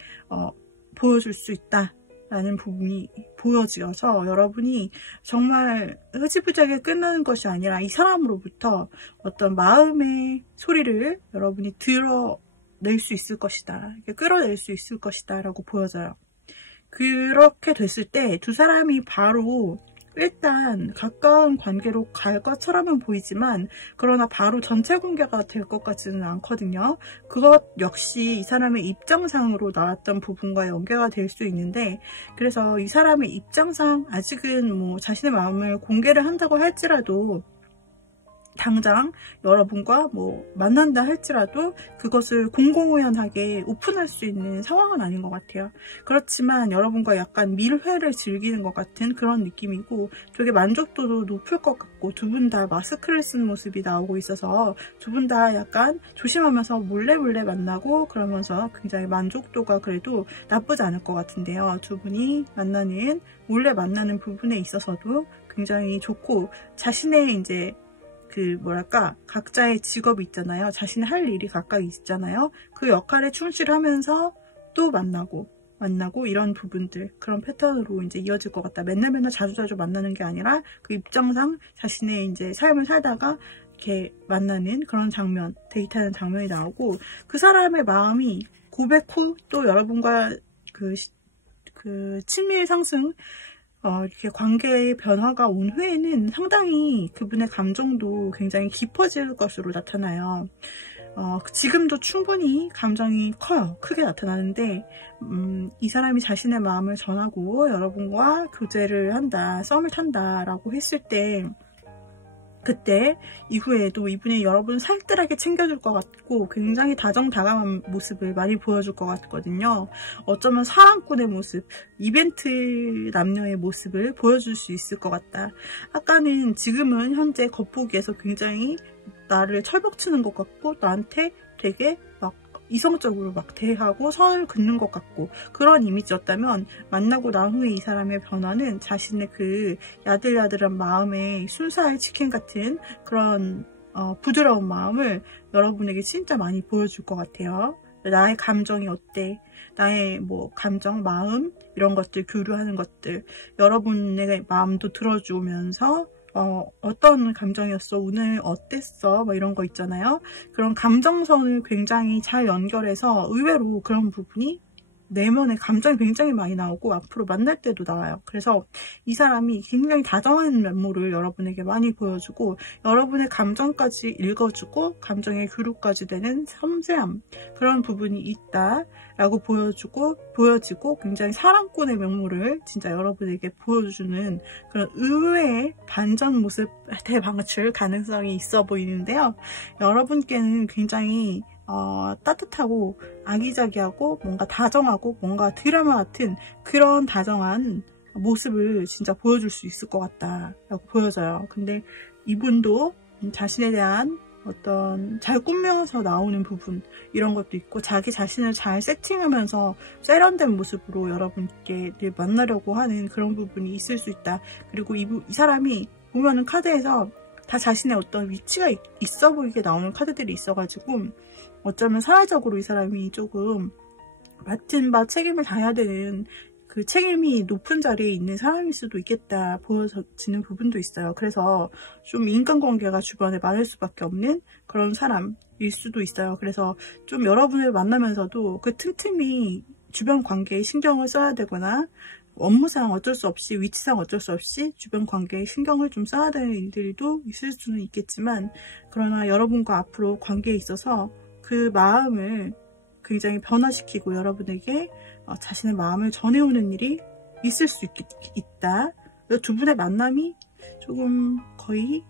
보여줄 수 있다 라는 부분이 보여지어서, 여러분이 정말 흐지부지하게 끝나는 것이 아니라 이 사람으로부터 어떤 마음의 소리를 여러분이 드러낼 수 있을 것이다, 끌어낼 수 있을 것이다 라고 보여져요. 그렇게 됐을 때 두 사람이 바로 일단 가까운 관계로 갈 것처럼은 보이지만, 그러나 바로 전체 관계가 될 것 같지는 않거든요. 그것 역시 이 사람의 입장상으로 나왔던 부분과 연계가 될 수 있는데, 그래서 이 사람의 입장상 아직은 뭐 자신의 마음을 공개를 한다고 할지라도, 당장 여러분과 뭐 만난다 할지라도 그것을 공공연하게 오픈할 수 있는 상황은 아닌 것 같아요. 그렇지만 여러분과 약간 밀회를 즐기는 것 같은 그런 느낌이고, 되게 만족도도 높을 것 같고, 두 분 다 마스크를 쓴 모습이 나오고 있어서 두 분 다 약간 조심하면서 몰래 만나고 그러면서 굉장히 만족도가 그래도 나쁘지 않을 것 같은데요. 두 분이 몰래 만나는 부분에 있어서도 굉장히 좋고, 자신의 이제 각자의 직업이 있잖아요. 자신이 할 일이 각각 있잖아요. 그 역할에 충실하면서 또 만나고 이런 부분들, 그런 패턴으로 이제 이어질 것 같다. 맨날 자주 만나는 게 아니라 그 입장상 자신의 이제 삶을 살다가 이렇게 만나는 그런 장면, 데이트하는 장면이 나오고, 그 사람의 마음이 고백 후 또 여러분과 그 친밀 상승, 이렇게 관계의 변화가 온 후에는 상당히 그분의 감정도 굉장히 깊어질 것으로 나타나요. 지금도 충분히 감정이 커요. 크게 나타나는데, 이 사람이 자신의 마음을 전하고 여러분과 교제를 한다, 썸을 탄다 라고 했을 때, 그때 이후에도 이분이 여러분 살뜰하게 챙겨줄 것 같고, 굉장히 다정다감한 모습을 많이 보여줄 것 같거든요. 어쩌면 사랑꾼의 모습, 이벤트 남녀의 모습을 보여줄 수 있을 것 같다. 지금은 현재 겉보기에서 굉장히 나를 철벽치는 것 같고, 나한테 되게 이성적으로 대하고 선을 긋는 것 같고, 그런 이미지였다면, 만나고 난 후에 이 사람의 변화는 자신의 그 야들야들한 마음의 순살 치킨 같은 그런 부드러운 마음을 여러분에게 진짜 많이 보여줄 것 같아요. 나의 감정이 어때? 나의 감정, 마음 이런 것들, 교류하는 것들, 여러분의 마음도 들어주면서 어떤 감정이었어? 오늘 어땠어? 이런 거 있잖아요. 그런 감정선을 굉장히 잘 연결해서 의외로 그런 부분이 내면의 감정이 굉장히 많이 나오고 앞으로 만날 때도 나와요. 그래서 이 사람이 굉장히 다정한 면모를 여러분에게 많이 보여주고 여러분의 감정까지 읽어주고 감정의 교류까지 되는 섬세함, 그런 부분이 있다라고 보여지고 굉장히 사랑꾼의 면모를 진짜 여러분에게 보여주는 그런 의외의 반전 모습 대방출 가능성이 있어 보이는데요. 여러분께는 굉장히 따뜻하고 아기자기하고 뭔가 다정하고 뭔가 드라마 같은 그런 다정한 모습을 진짜 보여줄 수 있을 것 같다라고 보여져요. 근데 이분도 자신에 대한 어떤 잘 꾸며서 나오는 부분, 이런 것도 있고 자기 자신을 잘 세팅하면서 세련된 모습으로 여러분께 늘 만나려고 하는 그런 부분이 있을 수 있다. 그리고 이 사람이 보면은 카드에서 다 자신의 어떤 위치가 있어 보이게 나오는 카드들이 있어가지고 어쩌면 사회적으로 이 사람이 조금 맡은 바 책임을 다해야 되는 그 책임이 높은 자리에 있는 사람일 수도 있겠다 보여지는 부분도 있어요. 그래서 좀 인간관계가 주변에 많을 수밖에 없는 그런 사람일 수도 있어요. 그래서 좀 여러분을 만나면서도 그 틈틈이 주변 관계에 신경을 써야 되거나 업무상 어쩔 수 없이, 위치상 어쩔 수 없이 주변 관계에 신경을 좀 써야 되는 일들도 있을 수는 있겠지만, 그러나 여러분과 앞으로 관계에 있어서 그 마음을 굉장히 변화시키고 여러분에게 자신의 마음을 전해오는 일이 있을 수 있다. 두 분의 만남이 조금 거의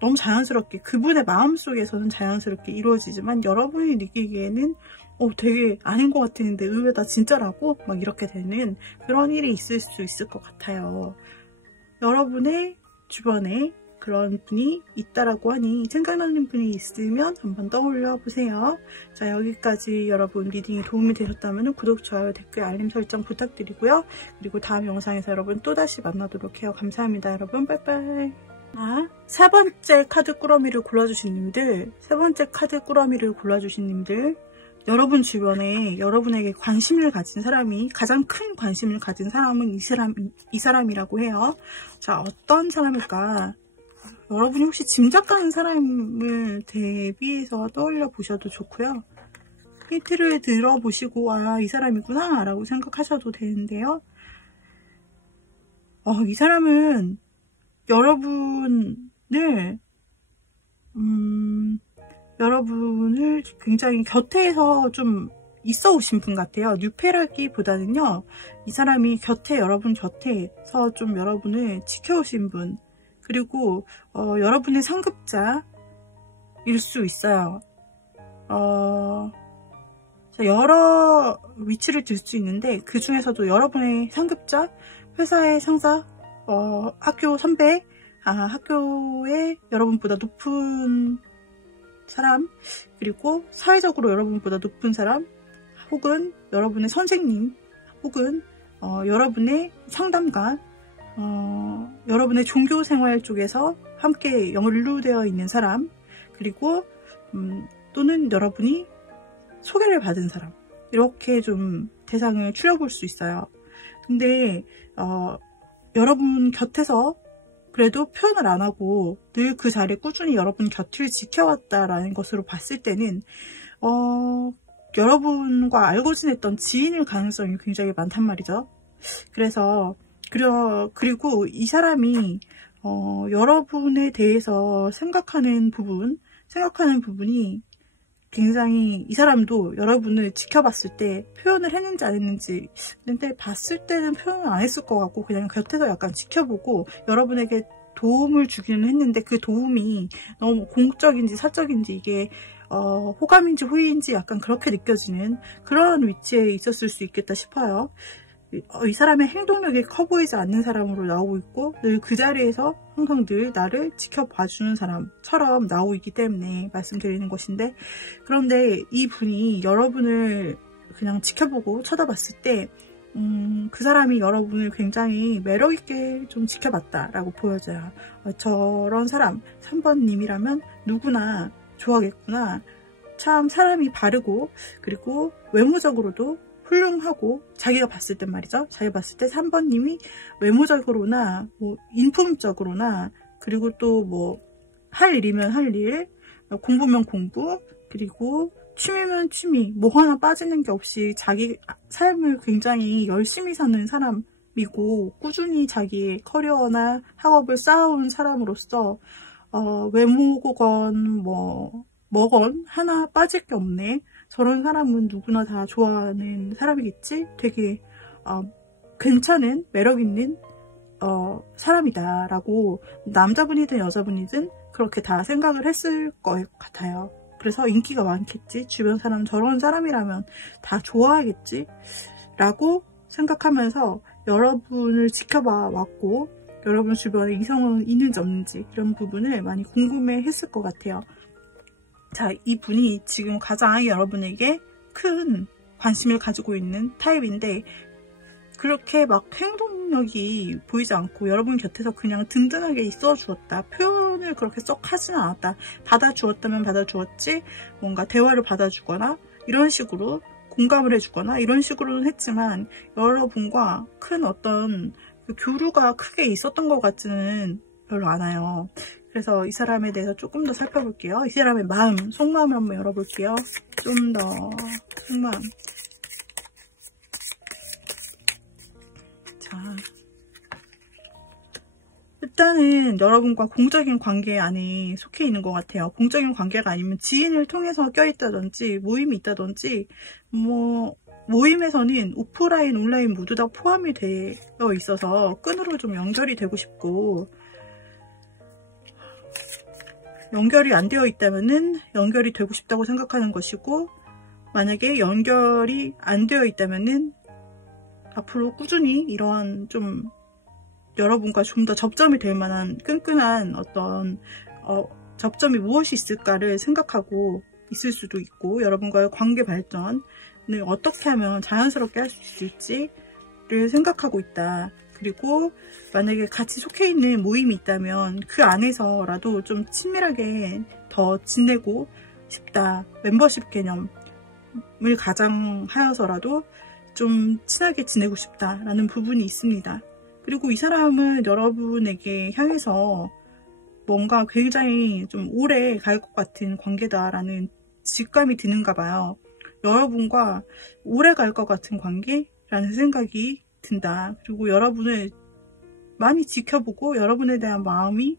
너무 자연스럽게, 그분의 마음속에서는 자연스럽게 이루어지지만 여러분이 느끼기에는 되게 아닌 것 같았는데 의외다, 진짜라고? 막 이렇게 되는 그런 일이 있을 수 있을 것 같아요. 여러분의 주변에 그런 분이 있다라고 하니 생각나는 분이 있으면 한번 떠올려 보세요. 자, 여기까지 여러분 리딩이 도움이 되셨다면 구독, 좋아요, 댓글, 알림 설정 부탁드리고요. 그리고 다음 영상에서 여러분 또다시 만나도록 해요. 감사합니다. 여러분 빠이빠이. 세 번째 카드 꾸러미를 골라주신 님들, 여러분 주변에 여러분에게 관심을 가진 사람이, 가장 큰 관심을 가진 사람은 이 사람이라고 해요. 자, 어떤 사람일까? 여러분이 혹시 짐작 가는 사람을 대비해서 떠올려 보셔도 좋고요. 힌트를 들어보시고 이 사람이구나 라고 생각하셔도 되는데요. 이 사람은 여러분을 굉장히 곁에서 좀 있어 오신 분 같아요. 뉴페라기보다는요, 이 사람이 여러분 곁에서 좀 여러분을 지켜오신 분, 그리고 여러분의 상급자일 수 있어요. 여러 위치를 들 수 있는데 그 중에서도 여러분의 상급자, 회사의 상사, 학교 선배, 학교에 여러분보다 높은 사람, 그리고 사회적으로 여러분보다 높은 사람, 혹은 여러분의 선생님, 혹은 여러분의 상담가, 여러분의 종교생활 쪽에서 함께 연루되어 있는 사람, 그리고 또는 여러분이 소개를 받은 사람, 이렇게 좀 대상을 추려볼 수 있어요. 근데 여러분 곁에서 그래도 표현을 안 하고 늘 그 자리에 꾸준히 여러분 곁을 지켜왔다라는 것으로 봤을 때는 여러분과 알고 지냈던 지인일 가능성이 굉장히 많단 말이죠. 그리고 이 사람이 여러분에 대해서 생각하는 부분이 굉장히, 이 사람도 여러분을 지켜봤을 때 표현을 했는지 안 했는지, 근데 봤을 때는 표현을 안 했을 것 같고 그냥 곁에서 약간 지켜보고 여러분에게 도움을 주기는 했는데, 그 도움이 너무 공적인지 사적인지, 이게 호감인지 호의인지 약간 그렇게 느껴지는 그런 위치에 있었을 수 있겠다 싶어요. 이 사람의 행동력이 커 보이지 않는 사람으로 나오고 있고, 늘 그 자리에서 항상 늘 나를 지켜봐주는 사람처럼 나오고 있기 때문에 말씀드리는 것인데, 그런데 이 분이 여러분을 그냥 지켜보고 쳐다봤을 때 그 사람이 여러분을 굉장히 매력있게 좀 지켜봤다라고 보여져요. 저런 사람, 3번님이라면 누구나 좋아하겠구나. 참 사람이 바르고, 그리고 외모적으로도 훌륭하고, 자기가 봤을 땐 말이죠. 자기가 봤을 때 3번님이 외모적으로나 인품적으로나, 그리고 또 할 일이면 할 일, 공부면 공부, 그리고 취미면 취미, 뭐 하나 빠지는 게 없이 자기 삶을 굉장히 열심히 사는 사람이고, 꾸준히 자기의 커리어나 학업을 쌓아온 사람으로서 외모건 뭐건 하나 빠질 게 없네. 저런 사람은 누구나 다 좋아하는 사람이겠지? 되게 괜찮은 매력 있는 사람이다 라고 남자분이든 여자분이든 그렇게 다 생각을 했을 것 같아요. 그래서 인기가 많겠지, 주변 사람 저런 사람이라면 다 좋아하겠지 라고 생각하면서 여러분을 지켜봐 왔고, 여러분 주변에 이성은 있는지 없는지 이런 부분을 많이 궁금해 했을 것 같아요. 자, 이분이 지금 가장 여러분에게 큰 관심을 가지고 있는 타입인데, 그렇게 막 행동력이 보이지 않고 여러분 곁에서 그냥 든든하게 있어 주었다, 표현을 그렇게 썩 하지는 않았다, 받아주었다면 받아주었지, 뭔가 대화를 받아주거나 이런 식으로 공감을 해주거나 이런 식으로는 했지만, 여러분과 큰 어떤 교류가 크게 있었던 것 같지는 별로 않아요. 그래서 이 사람에 대해서 조금 더 살펴볼게요. 이 사람의 마음, 속마음을 한번 열어볼게요. 좀 더 속마음. 자, 일단은 여러분과 공적인 관계 안에 속해 있는 것 같아요. 공적인 관계가 아니면 지인을 통해서 껴있다든지 모임이 있다든지, 모임에서는 오프라인, 온라인 모두 다 포함이 되어 있어서 끈으로 좀 연결이 되고 싶고, 연결이 안 되어 있다면은 연결이 되고 싶다고 생각하는 것이고, 만약에 연결이 안 되어 있다면은 앞으로 꾸준히 이러한 좀 여러분과 좀 더 접점이 될 만한 끈끈한 어떤 접점이 무엇이 있을까를 생각하고 있을 수도 있고, 여러분과의 관계 발전을 어떻게 하면 자연스럽게 할 수 있을지를 생각하고 있다. 그리고 만약에 같이 속해 있는 모임이 있다면 그 안에서라도 좀 친밀하게 더 지내고 싶다. 멤버십 개념을 가장하여서라도 좀 친하게 지내고 싶다라는 부분이 있습니다. 그리고 이 사람은 여러분에게 향해서 뭔가 굉장히 좀 오래 갈 것 같은 관계다라는 직감이 드는가 봐요. 여러분과 오래 갈 것 같은 관계라는 생각이 든다. 그리고 여러분을 많이 지켜보고, 여러분에 대한 마음이,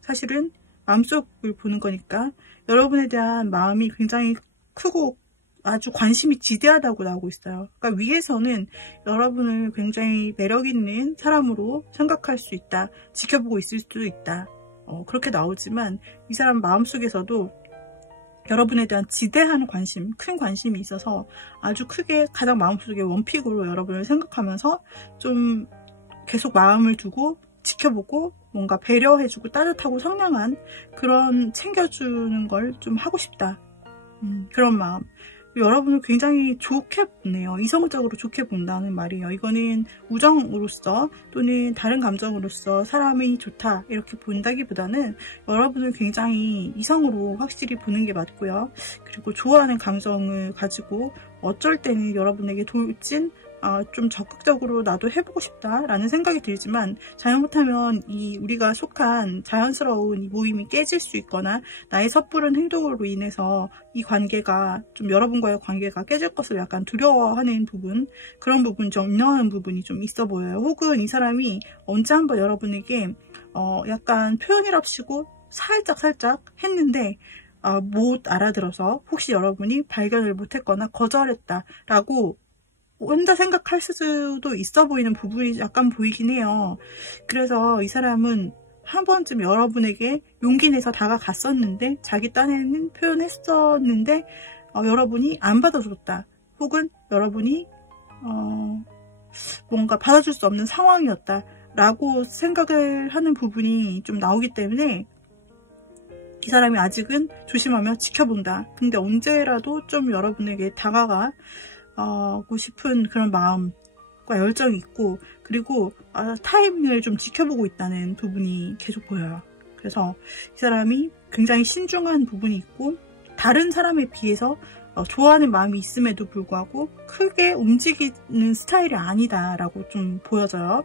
사실은 마음속을 보는 거니까 여러분에 대한 마음이 굉장히 크고 아주 관심이 지대하다고 나오고 있어요. 그러니까 위에서는 여러분을 굉장히 매력 있는 사람으로 생각할 수 있다, 지켜보고 있을 수도 있다, 그렇게 나오지만, 이 사람 마음속에서도 여러분에 대한 지대한 관심, 큰 관심이 있어서 아주 크게 가장 마음속에 원픽으로 여러분을 생각하면서 좀 계속 마음을 두고 지켜보고 뭔가 배려해주고 따뜻하고 상냥한 그런 챙겨주는 걸 좀 하고 싶다. 그런 마음. 여러분을 굉장히 좋게 보네요. 이성적으로 좋게 본다는 말이에요. 이거는 우정으로서 또는 다른 감정으로서 사람이 좋다 이렇게 본다기보다는 여러분을 굉장히 이성으로 확실히 보는 게 맞고요. 그리고 좋아하는 감정을 가지고 어쩔 때는 여러분에게 돌진, 좀 적극적으로 나도 해보고 싶다라는 생각이 들지만, 잘못하면 우리가 속한 자연스러운 이 모임이 깨질 수 있거나 나의 섣부른 행동으로 인해서 이 관계가 좀, 여러분과의 관계가 깨질 것을 약간 두려워하는 부분, 그런 부분, 좀 인정하는 부분이 좀 있어 보여요. 혹은 이 사람이 언제 한번 여러분에게 약간 표현이랍시고 살짝 했는데 못 알아들어서 혹시 여러분이 발견을 못했거나 거절했다라고 혼자 생각할 수도 있어 보이는 부분이 약간 보이긴 해요. 그래서 이 사람은 한 번쯤 여러분에게 용기 내서 다가갔었는데, 자기 딴에는 표현했었는데 여러분이 안 받아줬다, 혹은 여러분이 뭔가 받아줄 수 없는 상황이었다 라고 생각을 하는 부분이 좀 나오기 때문에, 이 사람이 아직은 조심하며 지켜본다. 근데 언제라도 좀 여러분에게 다가가고 싶은 그런 마음과 열정이 있고, 그리고 타이밍을 좀 지켜보고 있다는 부분이 계속 보여요. 그래서 이 사람이 굉장히 신중한 부분이 있고, 다른 사람에 비해서 좋아하는 마음이 있음에도 불구하고 크게 움직이는 스타일이 아니다라고 좀 보여져요.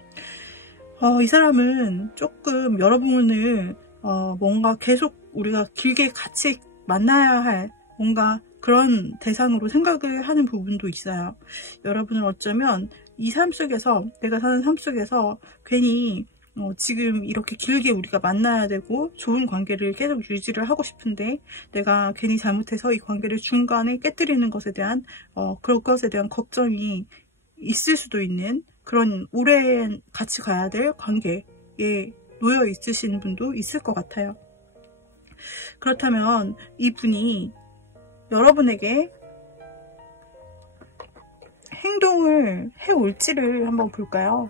이 사람은 조금 여러분을 뭔가 계속 우리가 길게 같이 만나야 할, 뭔가 그런 대상으로 생각을 하는 부분도 있어요. 여러분은 어쩌면 이 삶 속에서, 내가 사는 삶 속에서 괜히 지금 이렇게 길게 우리가 만나야 되고 좋은 관계를 계속 유지를 하고 싶은데 내가 괜히 잘못해서 이 관계를 중간에 깨뜨리는 것에 대한 그런 것에 대한 걱정이 있을 수도 있는, 그런 오래 같이 가야 될 관계에 놓여 있으신 분도 있을 것 같아요. 그렇다면 이분이 여러분에게 행동을 해올지를 한번 볼까요?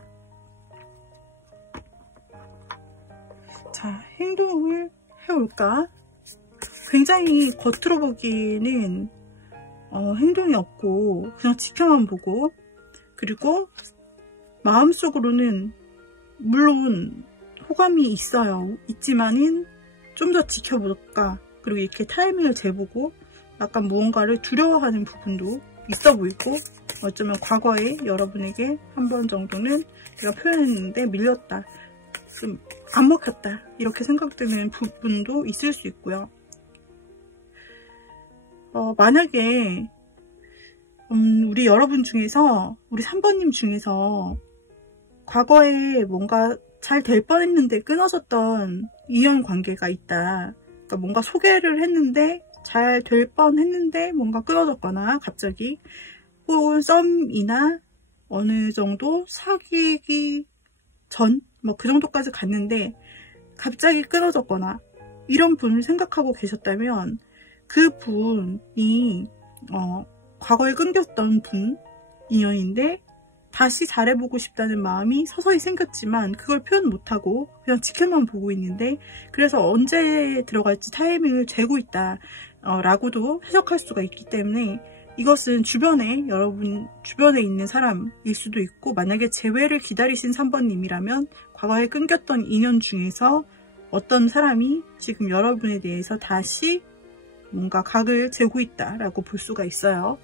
자, 행동을 해올까? 굉장히 겉으로 보기에는 행동이 없고 그냥 지켜만 보고, 그리고 마음속으로는 물론 호감이 있지만은 좀 더 지켜볼까, 그리고 이렇게 타이밍을 재보고 약간 무언가를 두려워하는 부분도 있어 보이고, 어쩌면 과거에 여러분에게 한 번 정도는 내가 표현했는데 밀렸다, 좀 안 먹혔다, 이렇게 생각되는 부분도 있을 수 있고요. 만약에 우리 여러분 중에서, 우리 3번님 중에서 과거에 뭔가 잘 될 뻔했는데 끊어졌던 인연관계가 있다. 그러니까 뭔가 소개를 했는데 잘 될 뻔했는데 뭔가 끊어졌거나 갑자기, 혹은 썸이나 어느 정도 사귀기 전 뭐 그 정도까지 갔는데 갑자기 끊어졌거나 이런 분을 생각하고 계셨다면, 그 분이 과거에 끊겼던 분 인연인데 다시 잘해보고 싶다는 마음이 서서히 생겼지만 그걸 표현 못하고 그냥 지켜만 보고 있는데, 그래서 언제 들어갈지 타이밍을 재고 있다 라고도 해석할 수가 있기 때문에, 이것은 여러분 주변에 있는 사람일 수도 있고, 만약에 재회를 기다리신 3번님이라면 과거에 끊겼던 인연 중에서 어떤 사람이 지금 여러분에 대해서 다시 뭔가 각을 재고 있다라고 볼 수가 있어요.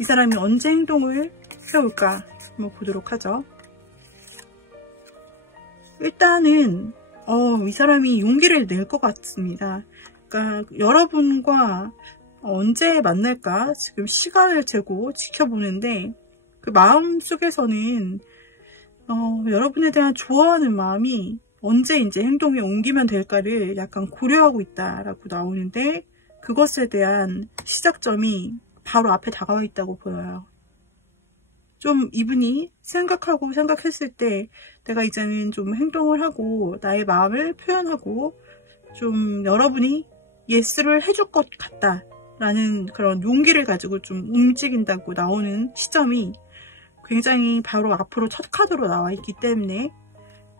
이 사람이 언제 행동을 해올까 한번 보도록 하죠. 일단은 이 사람이 용기를 낼 것 같습니다. 그러니까 여러분과 언제 만날까 지금 시간을 재고 지켜보는데, 그 마음 속에서는 여러분에 대한 좋아하는 마음이 언제 이제 행동에 옮기면 될까를 약간 고려하고 있다라고 나오는데, 그것에 대한 시작점이 바로 앞에 다가와 있다고 보여요. 좀 이분이 생각했을 때 내가 이제는 좀 행동을 하고 나의 마음을 표현하고 좀 여러분이 예스를 해줄 것 같다 라는 그런 용기를 가지고 좀 움직인다고 나오는 시점이 굉장히 바로 앞으로 첫 카드로 나와 있기 때문에,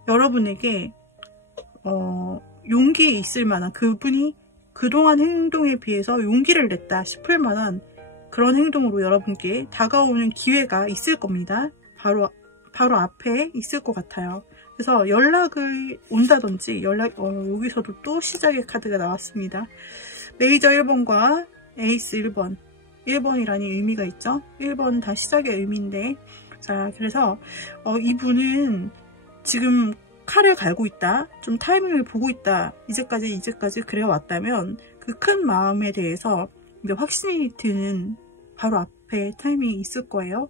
여러분에게 용기 있을 만한, 그분이 그동안 행동에 비해서 용기를 냈다 싶을 만한 그런 행동으로 여러분께 다가오는 기회가 있을 겁니다. 바로 앞에 있을 것 같아요. 그래서 연락을 온다든지, 여기서도 또 시작의 카드가 나왔습니다. 메이저 1번과 에이스 1번. 1번이라는 의미가 있죠. 1번 다 시작의 의미인데, 자, 그래서 이분은 지금 칼을 갈고 있다, 좀 타이밍을 보고 있다, 이제까지 그래 왔다면 그 큰 마음에 대해서 이제 확신이 드는 바로 앞에 타이밍이 있을 거예요.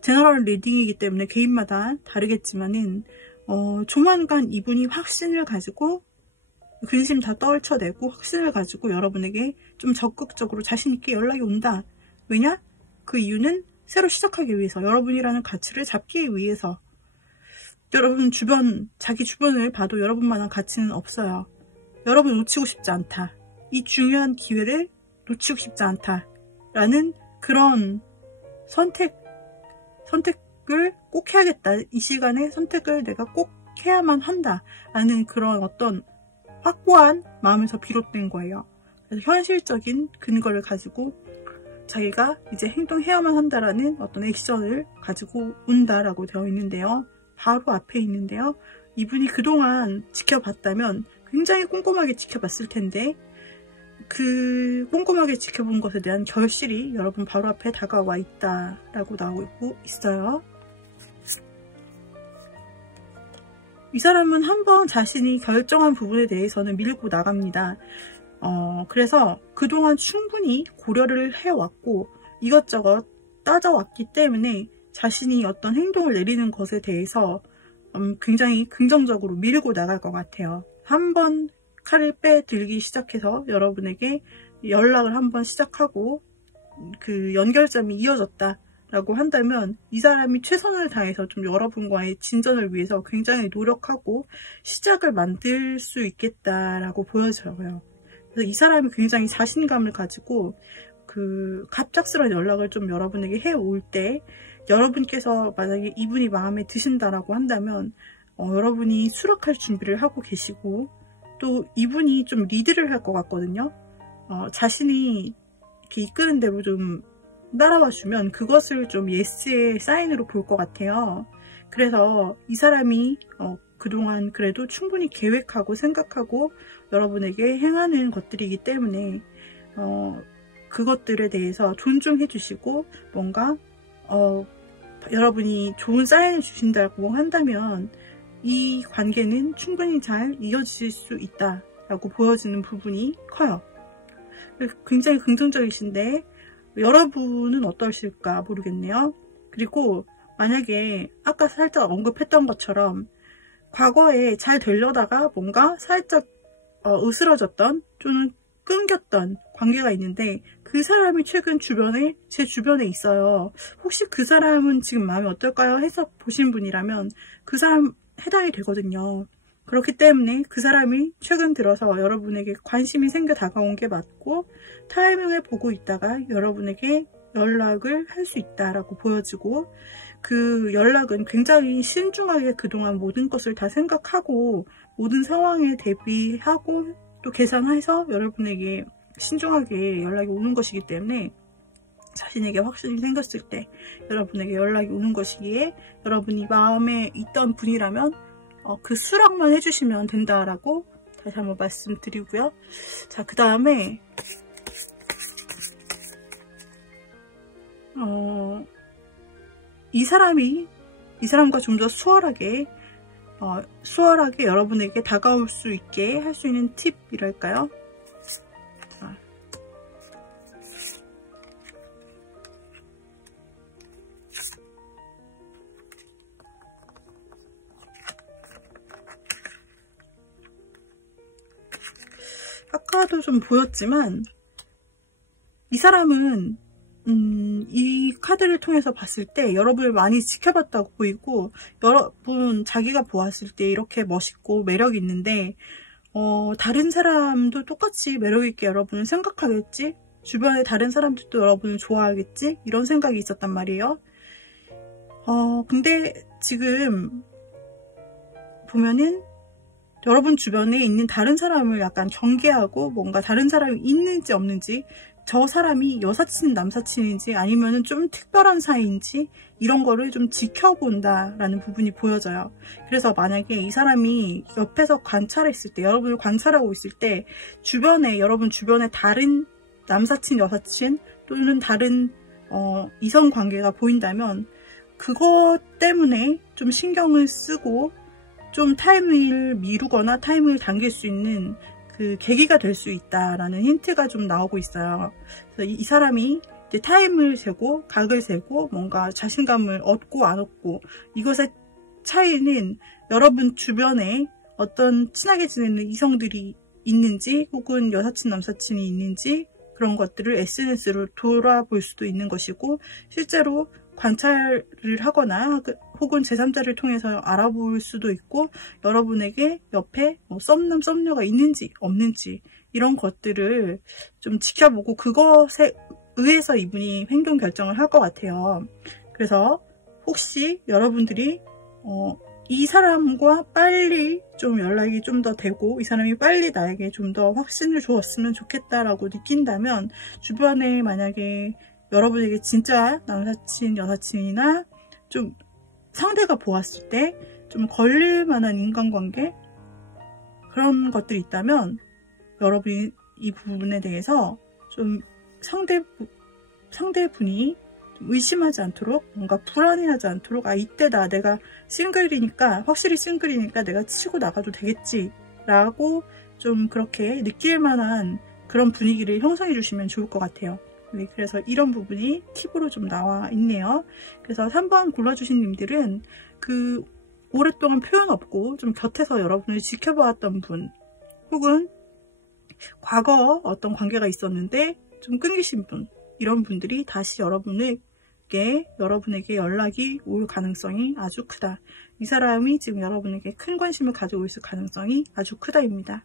제너럴 리딩이기 때문에 개인마다 다르겠지만은 조만간 이분이 확신을 가지고, 근심 다 떨쳐내고 확신을 가지고 여러분에게 좀 적극적으로 자신있게 연락이 온다. 왜냐? 그 이유는 새로 시작하기 위해서, 여러분이라는 가치를 잡기 위해서. 여러분 자기 주변을 봐도 여러분만한 가치는 없어요. 여러분 놓치고 싶지 않다, 이 중요한 기회를 놓치고 싶지 않다 라는 그런 선택을 꼭 해야겠다, 이 시간에 선택을 내가 꼭 해야만 한다 라는 그런 어떤 확고한 마음에서 비롯된 거예요. 그래서 현실적인 근거를 가지고 자기가 이제 행동해야만 한다라는 어떤 액션을 가지고 온다라고 되어 있는데요. 바로 앞에 있는데요. 이분이 그동안 지켜봤다면 굉장히 꼼꼼하게 지켜봤을 텐데, 그 꼼꼼하게 지켜본 것에 대한 결실이 여러분 바로 앞에 다가와 있다라고 나오고 있어요. 이 사람은 한번 자신이 결정한 부분에 대해서는 밀고 나갑니다. 그래서 그동안 충분히 고려를 해왔고 이것저것 따져왔기 때문에 자신이 어떤 행동을 내리는 것에 대해서 굉장히 긍정적으로 밀고 나갈 것 같아요. 한번 칼을 빼들기 시작해서 여러분에게 연락을 한번 시작하고 그 연결점이 이어졌다 라고 한다면 이 사람이 최선을 다해서 좀 여러분과의 진전을 위해서 굉장히 노력하고 시작을 만들 수 있겠다라고 보여져요. 그래서 이 사람이 굉장히 자신감을 가지고 그 갑작스러운 연락을 좀 여러분에게 해올 때 여러분께서 만약에 이분이 마음에 드신다라고 한다면 여러분이 수락할 준비를 하고 계시고 또 이분이 좀 리드를 할 것 같거든요. 자신이 이렇게 이끄는 대로 좀 따라와 주면 그것을 좀 예스의 사인으로 볼 것 같아요. 그래서 이 사람이 그동안 그래도 충분히 계획하고 생각하고 여러분에게 행하는 것들이기 때문에 그것들에 대해서 존중해 주시고 뭔가 여러분이 좋은 사인을 주신다고 한다면 이 관계는 충분히 잘 이어질 수 있다라고 보여지는 부분이 커요. 굉장히 긍정적이신데 여러분은 어떠실까 모르겠네요. 그리고 만약에 아까 살짝 언급했던 것처럼 과거에 잘 되려다가 뭔가 살짝 으스러졌던 또는 끊겼던 관계가 있는데 그 사람이 최근 제 주변에 있어요. 혹시 그 사람은 지금 마음이 어떨까요? 해서 보신 분이라면 그 사람 해당이 되거든요. 그렇기 때문에 그 사람이 최근 들어서 여러분에게 관심이 생겨 다가온 게 맞고 타이밍을 보고 있다가 여러분에게 연락을 할 수 있다라고 보여지고 그 연락은 굉장히 신중하게 그동안 모든 것을 다 생각하고 모든 상황에 대비하고 또 계산해서 여러분에게 신중하게 연락이 오는 것이기 때문에 자신에게 확신이 생겼을 때 여러분에게 연락이 오는 것이기에 여러분이 마음에 있던 분이라면 그 수락만 해주시면 된다라고 다시 한번 말씀드리고요. 자, 그 다음에 이 사람과 좀 더 수월하게 여러분에게 다가올 수 있게 할 수 있는 팁이랄까요? 자. 아까도 좀 보였지만 이 사람은 이 카드를 통해서 봤을 때 여러분을 많이 지켜봤다고 보이고 여러분 자기가 보았을 때 이렇게 멋있고 매력 있는데 다른 사람도 똑같이 매력 있게 여러분을 생각하겠지? 주변에 다른 사람들도 여러분을 좋아하겠지? 이런 생각이 있었단 말이에요. 근데 지금 보면은 여러분 주변에 있는 다른 사람을 약간 경계하고 뭔가 다른 사람이 있는지 없는지 저 사람이 여사친 남사친인지 아니면은 좀 특별한 사이인지 이런 거를 좀 지켜본다라는 부분이 보여져요. 그래서 만약에 이 사람이 옆에서 관찰했을 때 여러분을 관찰하고 있을 때 여러분 주변에 다른 남사친 여사친 또는 다른 이성 관계가 보인다면 그것 때문에 좀 신경을 쓰고 좀 타임을 미루거나 타임을 당길 수 있는 그 계기가 될 수 있다라는 힌트가 좀 나오고 있어요. 그래서 이 사람이 이제 타임을 재고 각을 재고 뭔가 자신감을 얻고 안 얻고 이것의 차이는 여러분 주변에 어떤 친하게 지내는 이성들이 있는지 혹은 여사친 남사친이 있는지 그런 것들을 SNS로 돌아볼 수도 있는 것이고 실제로 관찰을 하거나 혹은 제3자를 통해서 알아볼 수도 있고 여러분에게 옆에 썸남 썸녀가 있는지 없는지 이런 것들을 좀 지켜보고 그것에 의해서 이분이 행동 결정을 할 것 같아요. 그래서 혹시 여러분들이 이 사람과 빨리 좀 연락이 좀 더 되고 이 사람이 빨리 나에게 좀 더 확신을 주었으면 좋겠다라고 느낀다면 주변에 만약에 여러분에게 진짜 남사친, 여사친이나 좀 상대가 보았을 때 좀 걸릴 만한 인간관계 그런 것들이 있다면 여러분이 이 부분에 대해서 좀 상대분이 좀 의심하지 않도록 뭔가 불안해하지 않도록 이때다 내가 확실히 싱글이니까 내가 치고 나가도 되겠지 라고 좀 그렇게 느낄 만한 그런 분위기를 형성해 주시면 좋을 것 같아요. 네, 그래서 이런 부분이 팁으로 좀 나와 있네요. 그래서 3번 골라주신 님들은 그 오랫동안 표현 없고 좀 곁에서 여러분을 지켜보았던 분, 혹은 과거 어떤 관계가 있었는데 좀 끊기신 분, 이런 분들이 다시 여러분에게 연락이 올 가능성이 아주 크다. 이 사람이 지금 여러분에게 큰 관심을 가지고 있을 가능성이 아주 크다입니다.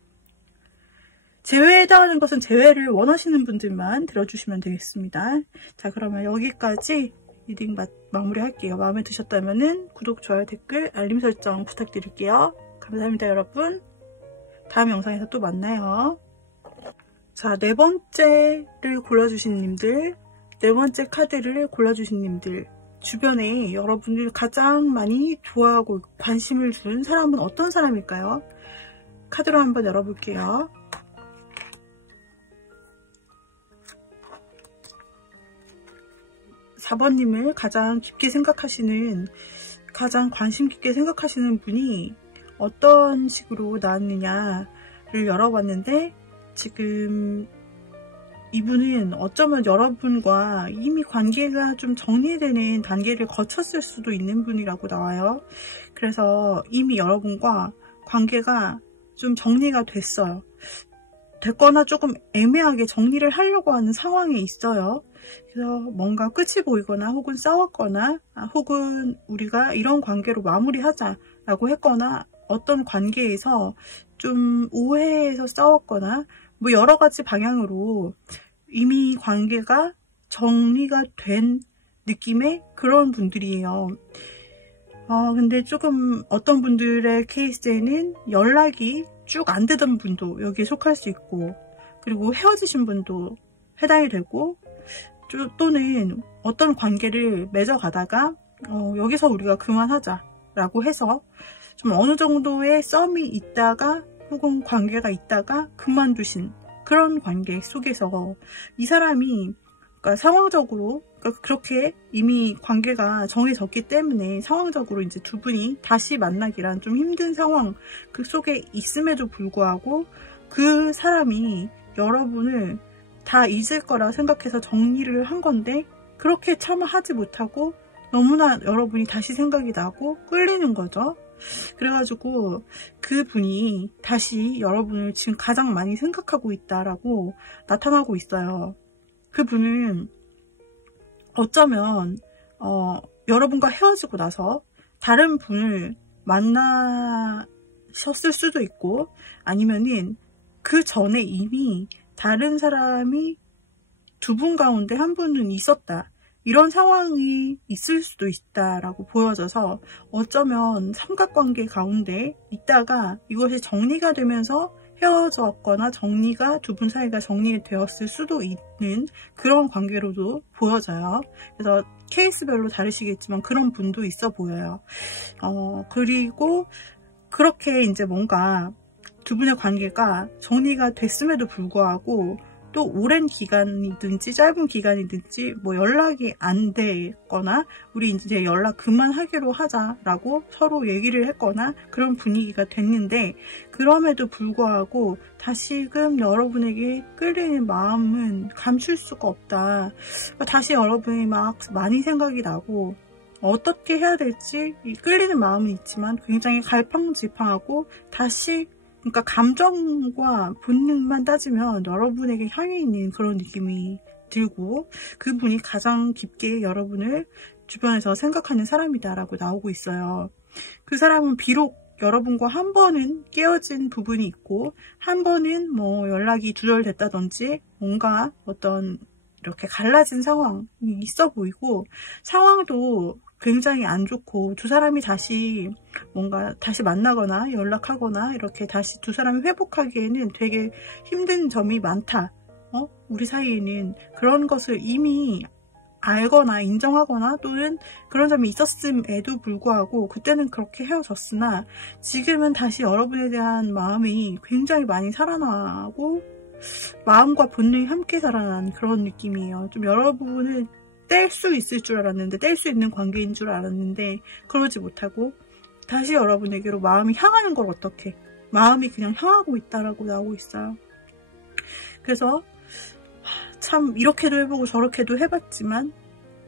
재회에 해당하는 것은 재회를 원하시는 분들만 들어주시면 되겠습니다. 자, 그러면 여기까지 리딩 마무리할게요. 마음에 드셨다면 구독, 좋아요, 댓글, 알림 설정 부탁드릴게요. 감사합니다, 여러분. 다음 영상에서 또 만나요. 자, 네 번째를 골라주신 님들, 네 번째 카드를 골라주신 님들, 주변에 여러분을 가장 많이 좋아하고 관심을 준 사람은 어떤 사람일까요? 카드로 한번 열어볼게요. 4번님을 가장 깊게 생각하시는, 가장 관심 깊게 생각하시는 분이 어떤 식으로 나왔느냐를 열어봤는데, 지금 이분은 어쩌면 여러분과 이미 관계가 좀 정리되는 단계를 거쳤을 수도 있는 분이라고 나와요. 그래서 이미 여러분과 관계가 좀 정리가 됐거나 조금 애매하게 정리를 하려고 하는 상황에 있어요. 그래서 뭔가 끝이 보이거나 혹은 싸웠거나 혹은 우리가 이런 관계로 마무리하자라고 했거나 어떤 관계에서 좀 오해해서 싸웠거나 뭐 여러 가지 방향으로 이미 관계가 정리가 된 느낌의 그런 분들이에요. 근데 조금 어떤 분들의 케이스에는 연락이 쭉 안 되던 분도 여기에 속할 수 있고, 그리고 헤어지신 분도 해당이 되고, 또는 어떤 관계를 맺어가다가 여기서 우리가 그만하자 라고 해서 좀 어느 정도의 썸이 있다가 혹은 관계가 있다가 그만두신 그런 관계 속에서 이 사람이, 그러니까 상황적으로, 그러니까 그렇게 이미 관계가 정해졌기 때문에 상황적으로 이제 두 분이 다시 만나기란 좀 힘든 상황 그 속에 있음에도 불구하고 그 사람이 여러분을 다 잊을 거라 생각해서 정리를 한 건데, 그렇게 차마 하지 못하고 너무나 여러분이 다시 생각이 나고 끌리는 거죠. 그래가지고 그분이 다시 여러분을 지금 가장 많이 생각하고 있다라고 나타나고 있어요. 그분은 어쩌면 여러분과 헤어지고 나서 다른 분을 만나셨을 수도 있고, 아니면은 그 전에 이미 다른 사람이 두 분 가운데 한 분은 있었다, 이런 상황이 있을 수도 있다라고 보여져서 어쩌면 삼각관계 가운데 있다가 이것이 정리가 되면서 헤어졌거나 두 분 사이가 정리되었을 수도 있는 그런 관계로도 보여져요. 그래서 케이스별로 다르시겠지만 그런 분도 있어 보여요. 그리고 그렇게 이제 뭔가 두 분의 관계가 정리가 됐음에도 불구하고 또 오랜 기간이든지 짧은 기간이든지 뭐 연락이 안 되거나 우리 이제 연락 그만하기로 하자라고 서로 얘기를 했거나 그런 분위기가 됐는데, 그럼에도 불구하고 다시금 여러분에게 끌리는 마음은 감출 수가 없다. 다시 여러분이 막 많이 생각이 나고 어떻게 해야 될지 끌리는 마음은 있지만 굉장히 갈팡질팡하고 다시, 그러니까 감정과 본능만 따지면 여러분에게 향해 있는 그런 느낌이 들고, 그분이 가장 깊게 여러분을 주변에서 생각하는 사람이다라고 나오고 있어요. 그 사람은 비록 여러분과 한 번은 깨어진 부분이 있고 한 번은 뭐 연락이 두절됐다든지 뭔가 어떤 이렇게 갈라진 상황이 있어 보이고, 상황도 굉장히 안 좋고 두 사람이 다시 뭔가 다시 만나거나 연락하거나 이렇게 다시 두 사람이 회복하기에는 되게 힘든 점이 많다. 우리 사이에는 그런 것을 이미 알거나 인정하거나 또는 그런 점이 있었음에도 불구하고 그때는 그렇게 헤어졌으나 지금은 다시 여러분에 대한 마음이 굉장히 많이 살아나고 마음과 본능이 함께 살아난 그런 느낌이에요. 좀 여러분을 뗄 수 있을 줄 알았는데, 뗄 수 있는 관계인 줄 알았는데 그러지 못하고 다시 여러분에게로 마음이 향하는 걸 어떻게, 마음이 그냥 향하고 있다라고 나오고 있어요. 그래서 참 이렇게도 해보고 저렇게도 해봤지만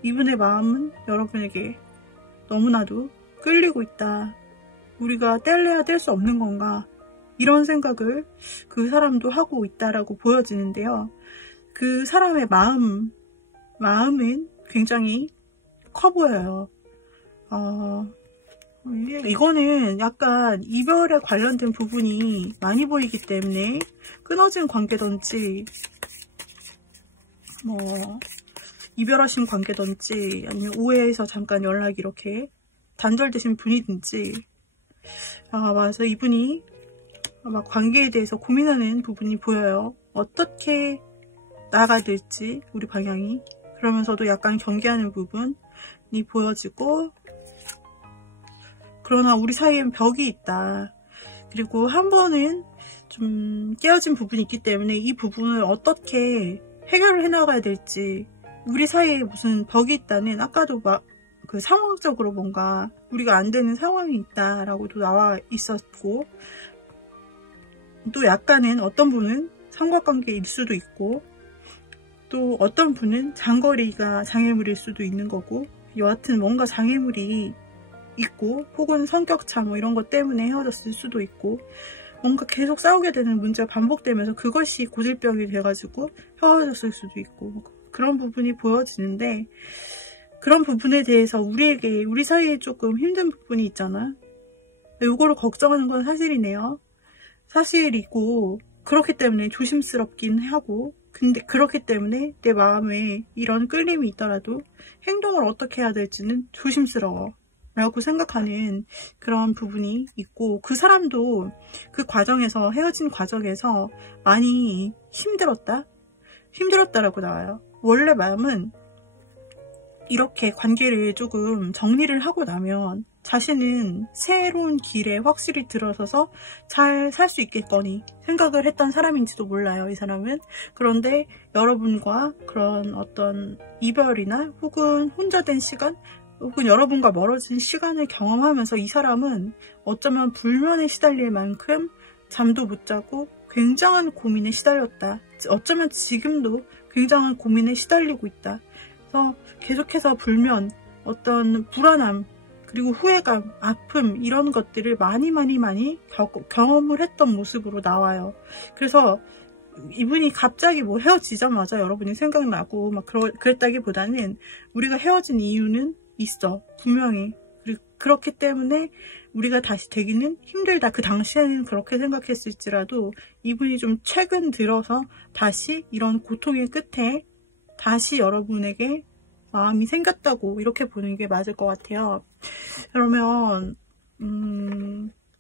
이분의 마음은 여러분에게 너무나도 끌리고 있다. 우리가 뗄래야 뗄 수 없는 건가? 이런 생각을 그 사람도 하고 있다라고 보여지는데요. 그 사람의 마음은 굉장히 커 보여요. 이거는 약간 이별에 관련된 부분이 많이 보이기 때문에 끊어진 관계든지 뭐 이별하신 관계든지 아니면 오해해서 잠깐 연락이 이렇게 단절되신 분이든지 맞아, 이분이 아마 관계에 대해서 고민하는 부분이 보여요. 어떻게 나아가야 될지 우리 방향이. 그러면서도 약간 경계하는 부분이 보여지고, 그러나 우리 사이엔 벽이 있다. 그리고 한 번은 좀 깨어진 부분이 있기 때문에 이 부분을 어떻게 해결을 해나가야 될지, 우리 사이에 무슨 벽이 있다는, 아까도 막 그 상황적으로 뭔가 우리가 안 되는 상황이 있다라고도 나와 있었고, 또 약간은 어떤 분은 삼각관계일 수도 있고, 또 어떤 분은 장거리가 장애물일 수도 있는 거고, 여하튼 뭔가 장애물이 있고, 혹은 성격차 뭐 이런 것 때문에 헤어졌을 수도 있고, 뭔가 계속 싸우게 되는 문제가 반복되면서 그것이 고질병이 돼가지고 헤어졌을 수도 있고, 그런 부분이 보여지는데, 그런 부분에 대해서 우리 사이에 조금 힘든 부분이 있잖아. 요거를 걱정하는 건 사실이네요. 사실이고, 그렇기 때문에 조심스럽긴 하고, 근데 그렇기 때문에 내 마음에 이런 끌림이 있더라도 행동을 어떻게 해야 될지는 조심스러워 라고 생각하는 그런 부분이 있고, 그 사람도 그 과정에서, 헤어진 과정에서 많이 힘들었다라고 나와요. 원래 마음은 이렇게 관계를 조금 정리를 하고 나면 자신은 새로운 길에 확실히 들어서서 잘 살 수 있겠거니 생각을 했던 사람인지도 몰라요, 이 사람은. 그런데 여러분과 그런 어떤 이별이나 혹은 혼자 된 시간, 혹은 여러분과 멀어진 시간을 경험하면서 이 사람은 어쩌면 불면에 시달릴 만큼 잠도 못 자고 굉장한 고민에 시달렸다. 어쩌면 지금도 굉장한 고민에 시달리고 있다. 그래서 계속해서 불면, 어떤 불안함, 그리고 후회감, 아픔 이런 것들을 많이 경험을 했던 모습으로 나와요. 그래서 이분이 갑자기 뭐 헤어지자마자 여러분이 생각나고 막 그랬다기보다는 우리가 헤어진 이유는 있어, 분명히. 그렇기 때문에 우리가 다시 되기는 힘들다. 그 당시에는 그렇게 생각했을지라도 이분이 좀 최근 들어서 다시 이런 고통의 끝에 다시 여러분에게 마음이 생겼다고 이렇게 보는 게 맞을 것 같아요. 그러면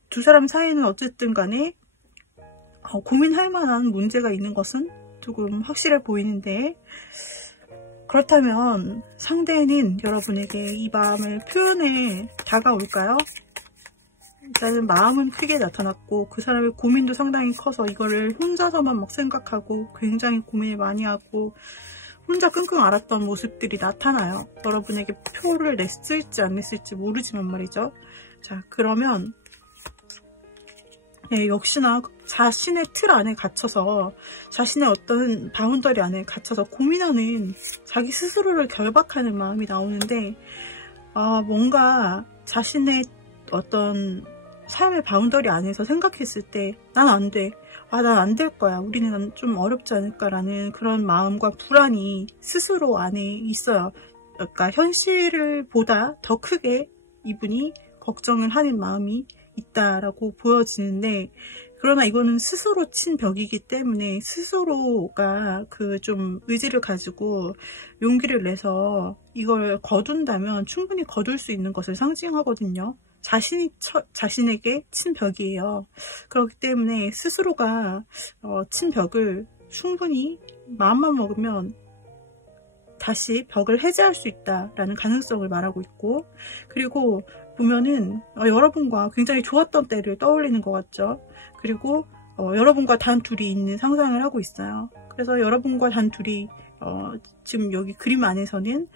두 사람 사이는 어쨌든 간에 고민할 만한 문제가 있는 것은 조금 확실해 보이는데, 그렇다면 상대는 여러분에게 이 마음을 표현해 다가올까요? 일단은 마음은 크게 나타났고, 그 사람의 고민도 상당히 커서 이거를 혼자서만 막 생각하고 굉장히 고민을 많이 하고 혼자 끙끙 앓았던 모습들이 나타나요. 여러분에게 표를 냈을지 안 냈을지 모르지만 말이죠. 자, 그러면 역시나 자신의 틀 안에 갇혀서, 자신의 어떤 바운더리 안에 갇혀서 고민하는, 자기 스스로를 결박하는 마음이 나오는데, 뭔가 자신의 어떤 삶의 바운더리 안에서 생각했을 때 난 안 돼, 난 안 될 거야, 우리는 좀 어렵지 않을까라는 그런 마음과 불안이 스스로 안에 있어요. 그러니까 현실을 보다 더 크게 이분이 걱정을 하는 마음이 있다라고 보여지는데, 그러나 이거는 스스로 친 벽이기 때문에 스스로가 그 좀 의지를 가지고 용기를 내서 이걸 거둔다면 충분히 거둘 수 있는 것을 상징하거든요. 자신에게 친 벽이에요. 그렇기 때문에 스스로가 친 벽을 충분히 마음만 먹으면 다시 벽을 해제할 수 있다라는 가능성을 말하고 있고, 그리고 보면은 여러분과 굉장히 좋았던 때를 떠올리는 것 같죠. 그리고 여러분과 단 둘이 있는 상상을 하고 있어요. 그래서 여러분과 단 둘이 지금 여기 그림 안에서는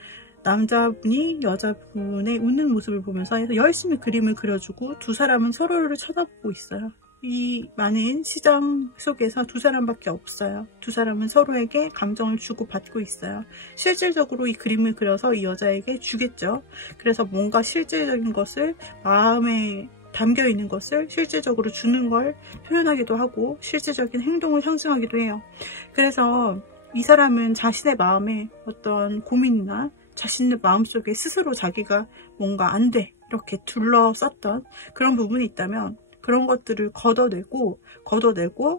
남자분이 여자분의 웃는 모습을 보면서 열심히 그림을 그려주고 두 사람은 서로를 쳐다보고 있어요. 이 많은 시장 속에서 두 사람밖에 없어요. 두 사람은 서로에게 감정을 주고받고 있어요. 실질적으로 이 그림을 그려서 이 여자에게 주겠죠. 그래서 뭔가 실질적인 것을, 마음에 담겨 있는 것을 실질적으로 주는 걸 표현하기도 하고 실질적인 행동을 상징하기도 해요. 그래서 이 사람은 자신의 마음에 어떤 고민이나 자신의 마음속에 스스로 자기가 뭔가 안 돼 이렇게 둘러쌌던 그런 부분이 있다면 그런 것들을 걷어내고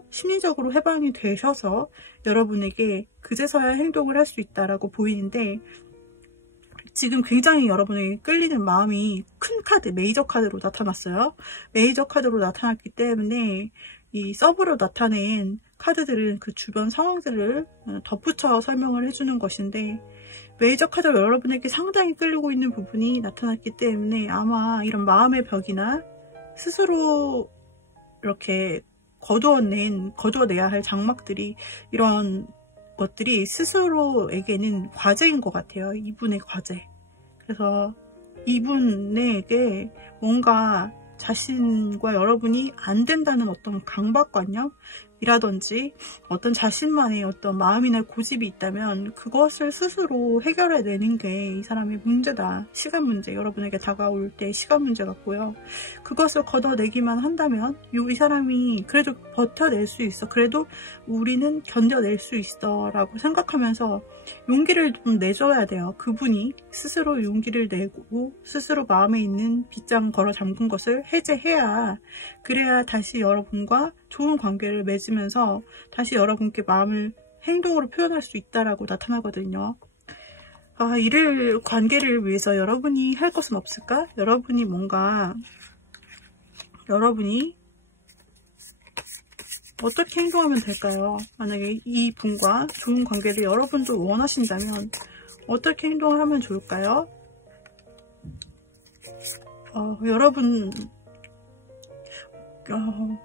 심리적으로 해방이 되셔서 여러분에게 그제서야 행동을 할 수 있다라고 보이는데, 지금 굉장히 여러분에게 끌리는 마음이 큰 카드, 메이저 카드로 나타났어요. 메이저 카드로 나타났기 때문에 이 서브로 나타낸 카드들은 그 주변 상황들을 덧붙여 설명을 해주는 것인데, 메이저 카드로 여러분에게 상당히 끌리고 있는 부분이 나타났기 때문에 아마 이런 마음의 벽이나 스스로 이렇게 거두어내야 할 장막들이, 이런 것들이 스스로에게는 과제인 것 같아요. 이분의 과제. 그래서 이분에게 뭔가 자신과 여러분이 안 된다는 어떤 강박관념이라든지 어떤 자신만의 어떤 마음이나 고집이 있다면 그것을 스스로 해결해내는 게 이 사람의 문제다. 시간 문제, 여러분에게 다가올 때 시간 문제 같고요. 그것을 걷어내기만 한다면 이 사람이 그래도 버텨낼 수 있어, 그래도 우리는 견뎌낼 수 있어 라고 생각하면서 용기를 좀 내줘야 돼요. 그분이 스스로 용기를 내고 스스로 마음에 있는 빗장 걸어 잠근 것을 해제해야, 그래야 다시 여러분과 좋은 관계를 맺으면서 다시 여러분께 마음을 행동으로 표현할 수 있다라고 나타나거든요. 이를 관계를 위해서 여러분이 할 것은 없을까? 여러분이 어떻게 행동하면 될까요? 만약에 이 분과 좋은 관계를 여러분도 원하신다면 어떻게 행동을 하면 좋을까요?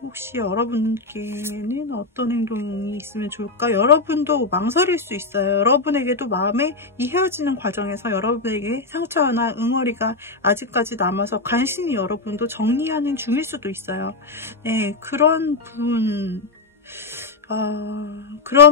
혹시 여러분께는 어떤 행동이 있으면 좋을까? 여러분도 망설일 수 있어요. 여러분에게도 마음에 이 헤어지는 과정에서 여러분에게 상처나 응어리가 아직까지 남아서 간신히 여러분도 정리하는 중일 수도 있어요. 네, 그런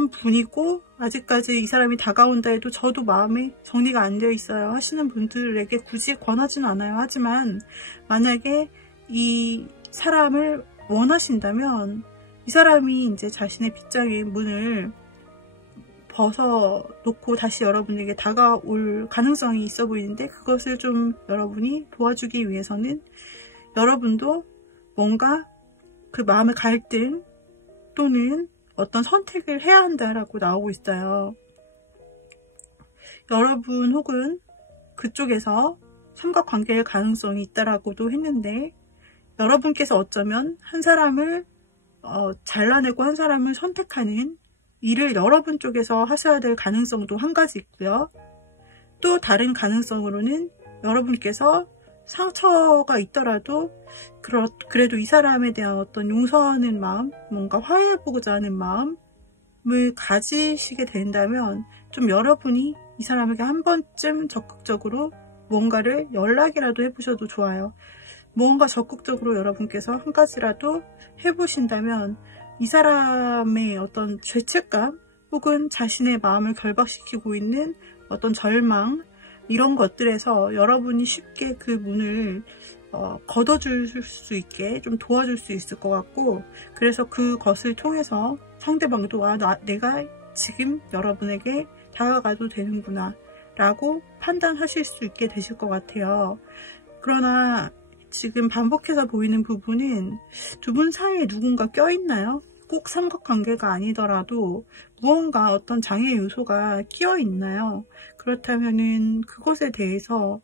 분이고 아직까지 이 사람이 다가온다 해도 저도 마음에 정리가 안 되어 있어요 하시는 분들에게 굳이 권하지는 않아요. 하지만 만약에 이 사람을 원하신다면 이 사람이 이제 자신의 빗장의 문을 벗어놓고 다시 여러분에게 다가올 가능성이 있어 보이는데, 그것을 좀 여러분이 도와주기 위해서는 여러분도 뭔가 그 마음의 갈등 또는 어떤 선택을 해야 한다라고 나오고 있어요. 여러분 혹은 그쪽에서 삼각관계의 가능성이 있다라고도 했는데, 여러분께서 어쩌면 한 사람을 잘라내고 한 사람을 선택하는 일을 여러분 쪽에서 하셔야 될 가능성도 한 가지 있고요. 또 다른 가능성으로는 여러분께서 상처가 있더라도 그래도 이 사람에 대한 어떤 용서하는 마음, 뭔가 화해해보고자 하는 마음을 가지시게 된다면 좀 여러분이 이 사람에게 한 번쯤 적극적으로 뭔가를 연락이라도 해보셔도 좋아요. 뭔가 적극적으로 여러분께서 한 가지라도 해보신다면 이 사람의 어떤 죄책감 혹은 자신의 마음을 결박시키고 있는 어떤 절망, 이런 것들에서 여러분이 쉽게 그 문을 걷어줄 수 있게 좀 도와줄 수 있을 것 같고, 그래서 그것을 통해서 상대방도 내가 지금 여러분에게 다가가도 되는구나 라고 판단하실 수 있게 되실 것 같아요. 그러나 지금 반복해서 보이는 부분은 두 분 사이에 누군가 껴있나요? 꼭 삼각관계가 아니더라도 무언가 어떤 장애 요소가 끼어 있나요? 그렇다면은 그것에 대해서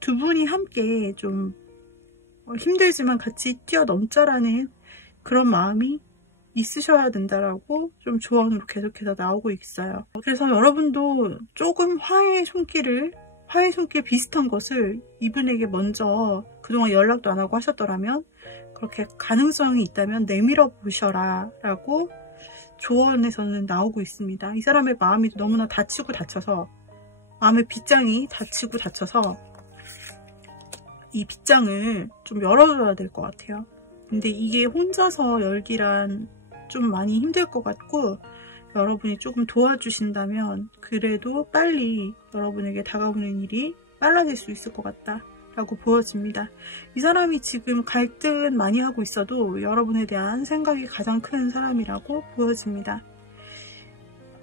두 분이 함께 좀 힘들지만 같이 뛰어넘자라는 그런 마음이 있으셔야 된다라고 좀 조언으로 계속해서 나오고 있어요. 그래서 여러분도 조금 화해의 손길 비슷한 것을 이분에게 먼저 그동안 연락도 안 하고 하셨더라면 그렇게 가능성이 있다면 내밀어 보셔라 라고 조언에서는 나오고 있습니다. 이 사람의 마음이 너무나 다쳐서 마음의 빗장이 다쳐서 이 빗장을 좀 열어줘야 될 것 같아요. 근데 이게 혼자서 열기란 좀 많이 힘들 것 같고, 여러분이 조금 도와주신다면 그래도 빨리 여러분에게 다가오는 일이 빨라질 수 있을 것 같다 라고 보여집니다. 이 사람이 지금 갈등 많이 하고 있어도 여러분에 대한 생각이 가장 큰 사람이라고 보여집니다.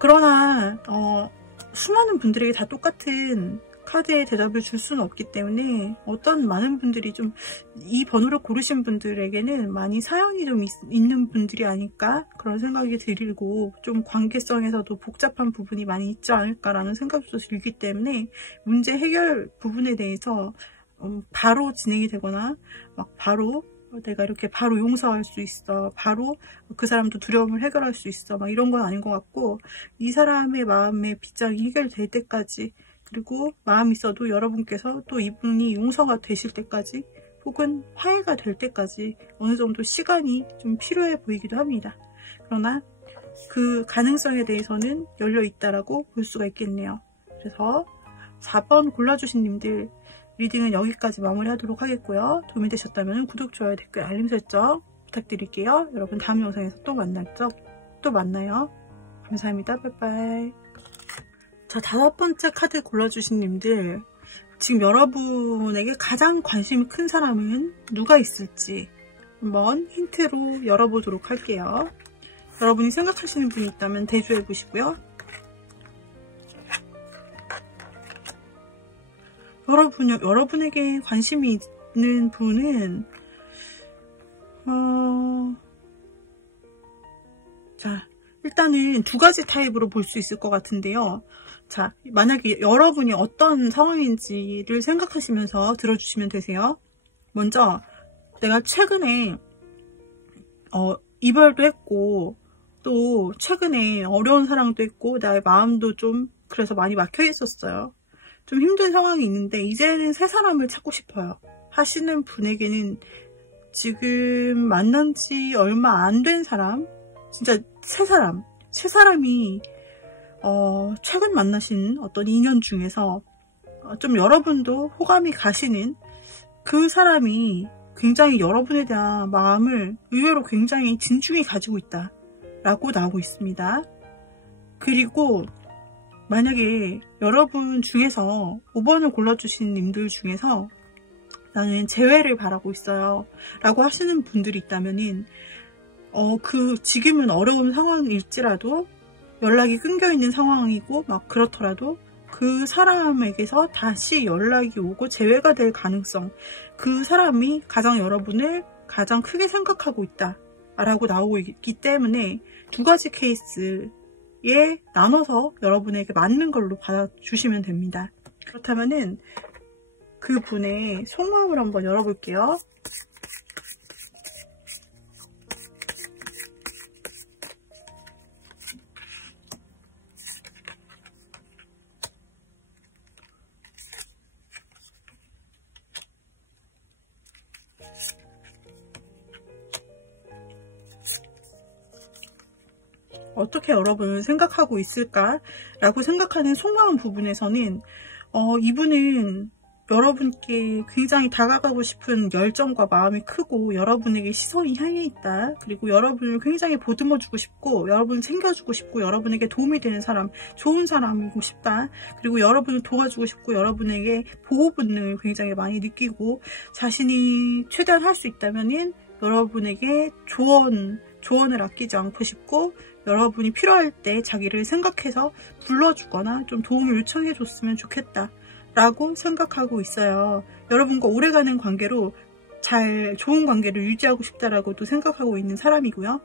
그러나 수많은 분들에게 다 똑같은 카드의 대답을 줄 수는 없기 때문에 어떤 많은 분들이 좀 이 번호를 고르신 분들에게는 많이 사연이 좀 있는 분들이 아닐까 그런 생각이 들고, 좀 관계성에서도 복잡한 부분이 많이 있지 않을까라는 생각도 들기 때문에 문제 해결 부분에 대해서 바로 진행이 되거나 막 바로 내가 이렇게 바로 용서할 수 있어, 바로 그 사람도 두려움을 해결할 수 있어, 막 이런 건 아닌 것 같고, 이 사람의 마음의 빗장이 해결될 때까지, 그리고 마음이 있어도 여러분께서 또 이분이 용서가 되실 때까지 혹은 화해가 될 때까지 어느 정도 시간이 좀 필요해 보이기도 합니다. 그러나 그 가능성에 대해서는 열려 있다라고 볼 수가 있겠네요. 그래서 4번 골라주신 님들 리딩은 여기까지 마무리하도록 하겠고요. 도움이 되셨다면 구독, 좋아요, 댓글, 알림 설정 부탁드릴게요. 여러분 다음 영상에서 또 만나요. 감사합니다. 빠이빠이. 자, 5번째 카드 골라주신 님들, 지금 여러분에게 가장 관심이 큰 사람은 누가 있을지 한번 힌트로 열어보도록 할게요. 여러분이 생각하시는 분이 있다면 대조해 보시고요. 여러분에게 관심이 있는 분은 자, 일단은 2가지 타입으로 볼 수 있을 것 같은데요. 자, 만약에 여러분이 어떤 상황인지를 생각하시면서 들어주시면 되세요. 먼저 내가 최근에 이별도 했고, 또 최근에 어려운 사랑도 했고, 나의 마음도 좀 그래서 많이 막혀 있었어요. 좀 힘든 상황이 있는데 이제는 새 사람을 찾고 싶어요 하시는 분에게는 지금 만난 지 얼마 안 된 사람, 진짜 새 사람이 최근 만나신 어떤 인연 중에서 좀 여러분도 호감이 가시는 그 사람이 굉장히 여러분에 대한 마음을 의외로 굉장히 진중히 가지고 있다 라고 나오고 있습니다. 그리고 만약에 여러분 중에서 5번을 골라주신 님들 중에서 나는 재회를 바라고 있어요 라고 하시는 분들이 있다면은 지금은 어려운 상황일지라도 연락이 끊겨있는 상황이고 막 그렇더라도 그 사람에게서 다시 연락이 오고 재회가 될 가능성, 그 사람이 여러분을 가장 크게 생각하고 있다 라고 나오고 있기 때문에 2가지 케이스에 나눠서 여러분에게 맞는 걸로 받아주시면 됩니다. 그렇다면은 그 분의 속마음을 한번 열어볼게요. 어떻게 여러분은 생각하고 있을까라고 생각하는 속마음 부분에서는 이분은 여러분께 굉장히 다가가고 싶은 열정과 마음이 크고 여러분에게 시선이 향해 있다. 그리고 여러분을 굉장히 보듬어주고 싶고 여러분을 챙겨주고 싶고 여러분에게 도움이 되는 사람, 좋은 사람이고 싶다. 그리고 여러분을 도와주고 싶고 여러분에게 보호 본능을 굉장히 많이 느끼고 자신이 최대한 할 수 있다면은 여러분에게 조언을 아끼지 않고 싶고 여러분이 필요할 때 자기를 생각해서 불러주거나 좀 도움을 요청해 줬으면 좋겠다 라고 생각하고 있어요. 여러분과 오래가는 관계로 좋은 관계를 유지하고 싶다라고도 생각하고 있는 사람이고요.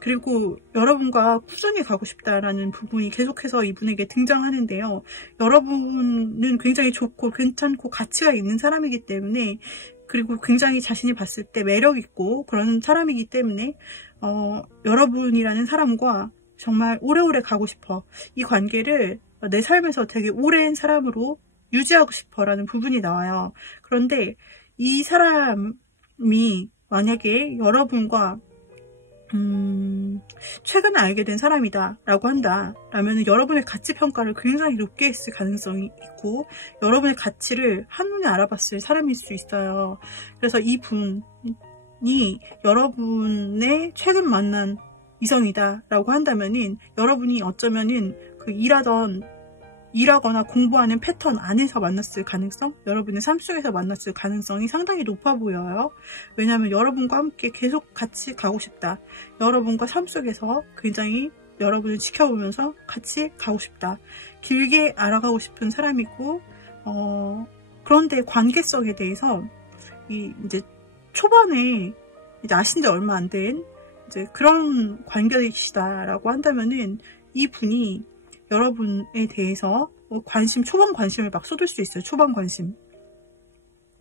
그리고 여러분과 꾸준히 가고 싶다라는 부분이 계속해서 이분에게 등장하는데요. 여러분은 굉장히 좋고 괜찮고 가치가 있는 사람이기 때문에, 그리고 굉장히 자신이 봤을 때 매력있고 그런 사람이기 때문에 여러분이라는 사람과 정말 오래오래 가고 싶어. 이 관계를 내 삶에서 되게 오랜 사람으로 유지하고 싶어 라는 부분이 나와요. 그런데 이 사람이 만약에 여러분과 최근에 알게 된 사람이다 라고 한다 라면 여러분의 가치 평가를 굉장히 높게 했을 가능성이 있고 여러분의 가치를 한눈에 알아봤을 사람일 수 있어요. 그래서 이분 여러분의 최근 만난 이성이다 라고 한다면은 여러분이 어쩌면은 그 일하거나 공부하는 패턴 안에서 만났을 가능성, 여러분의 삶 속에서 만났을 가능성이 상당히 높아 보여요. 왜냐하면 여러분과 함께 계속 같이 가고 싶다. 여러분과 삶 속에서 굉장히 여러분을 지켜보면서 같이 가고 싶다. 길게 알아가고 싶은 사람이고, 그런데 관계성에 대해서 이제 초반에 이제 아신 지 얼마 안 된 이제 그런 관계이시다라고 한다면은 이분이 여러분에 대해서 초반 관심을 막 쏟을 수 있어요. 초반 관심.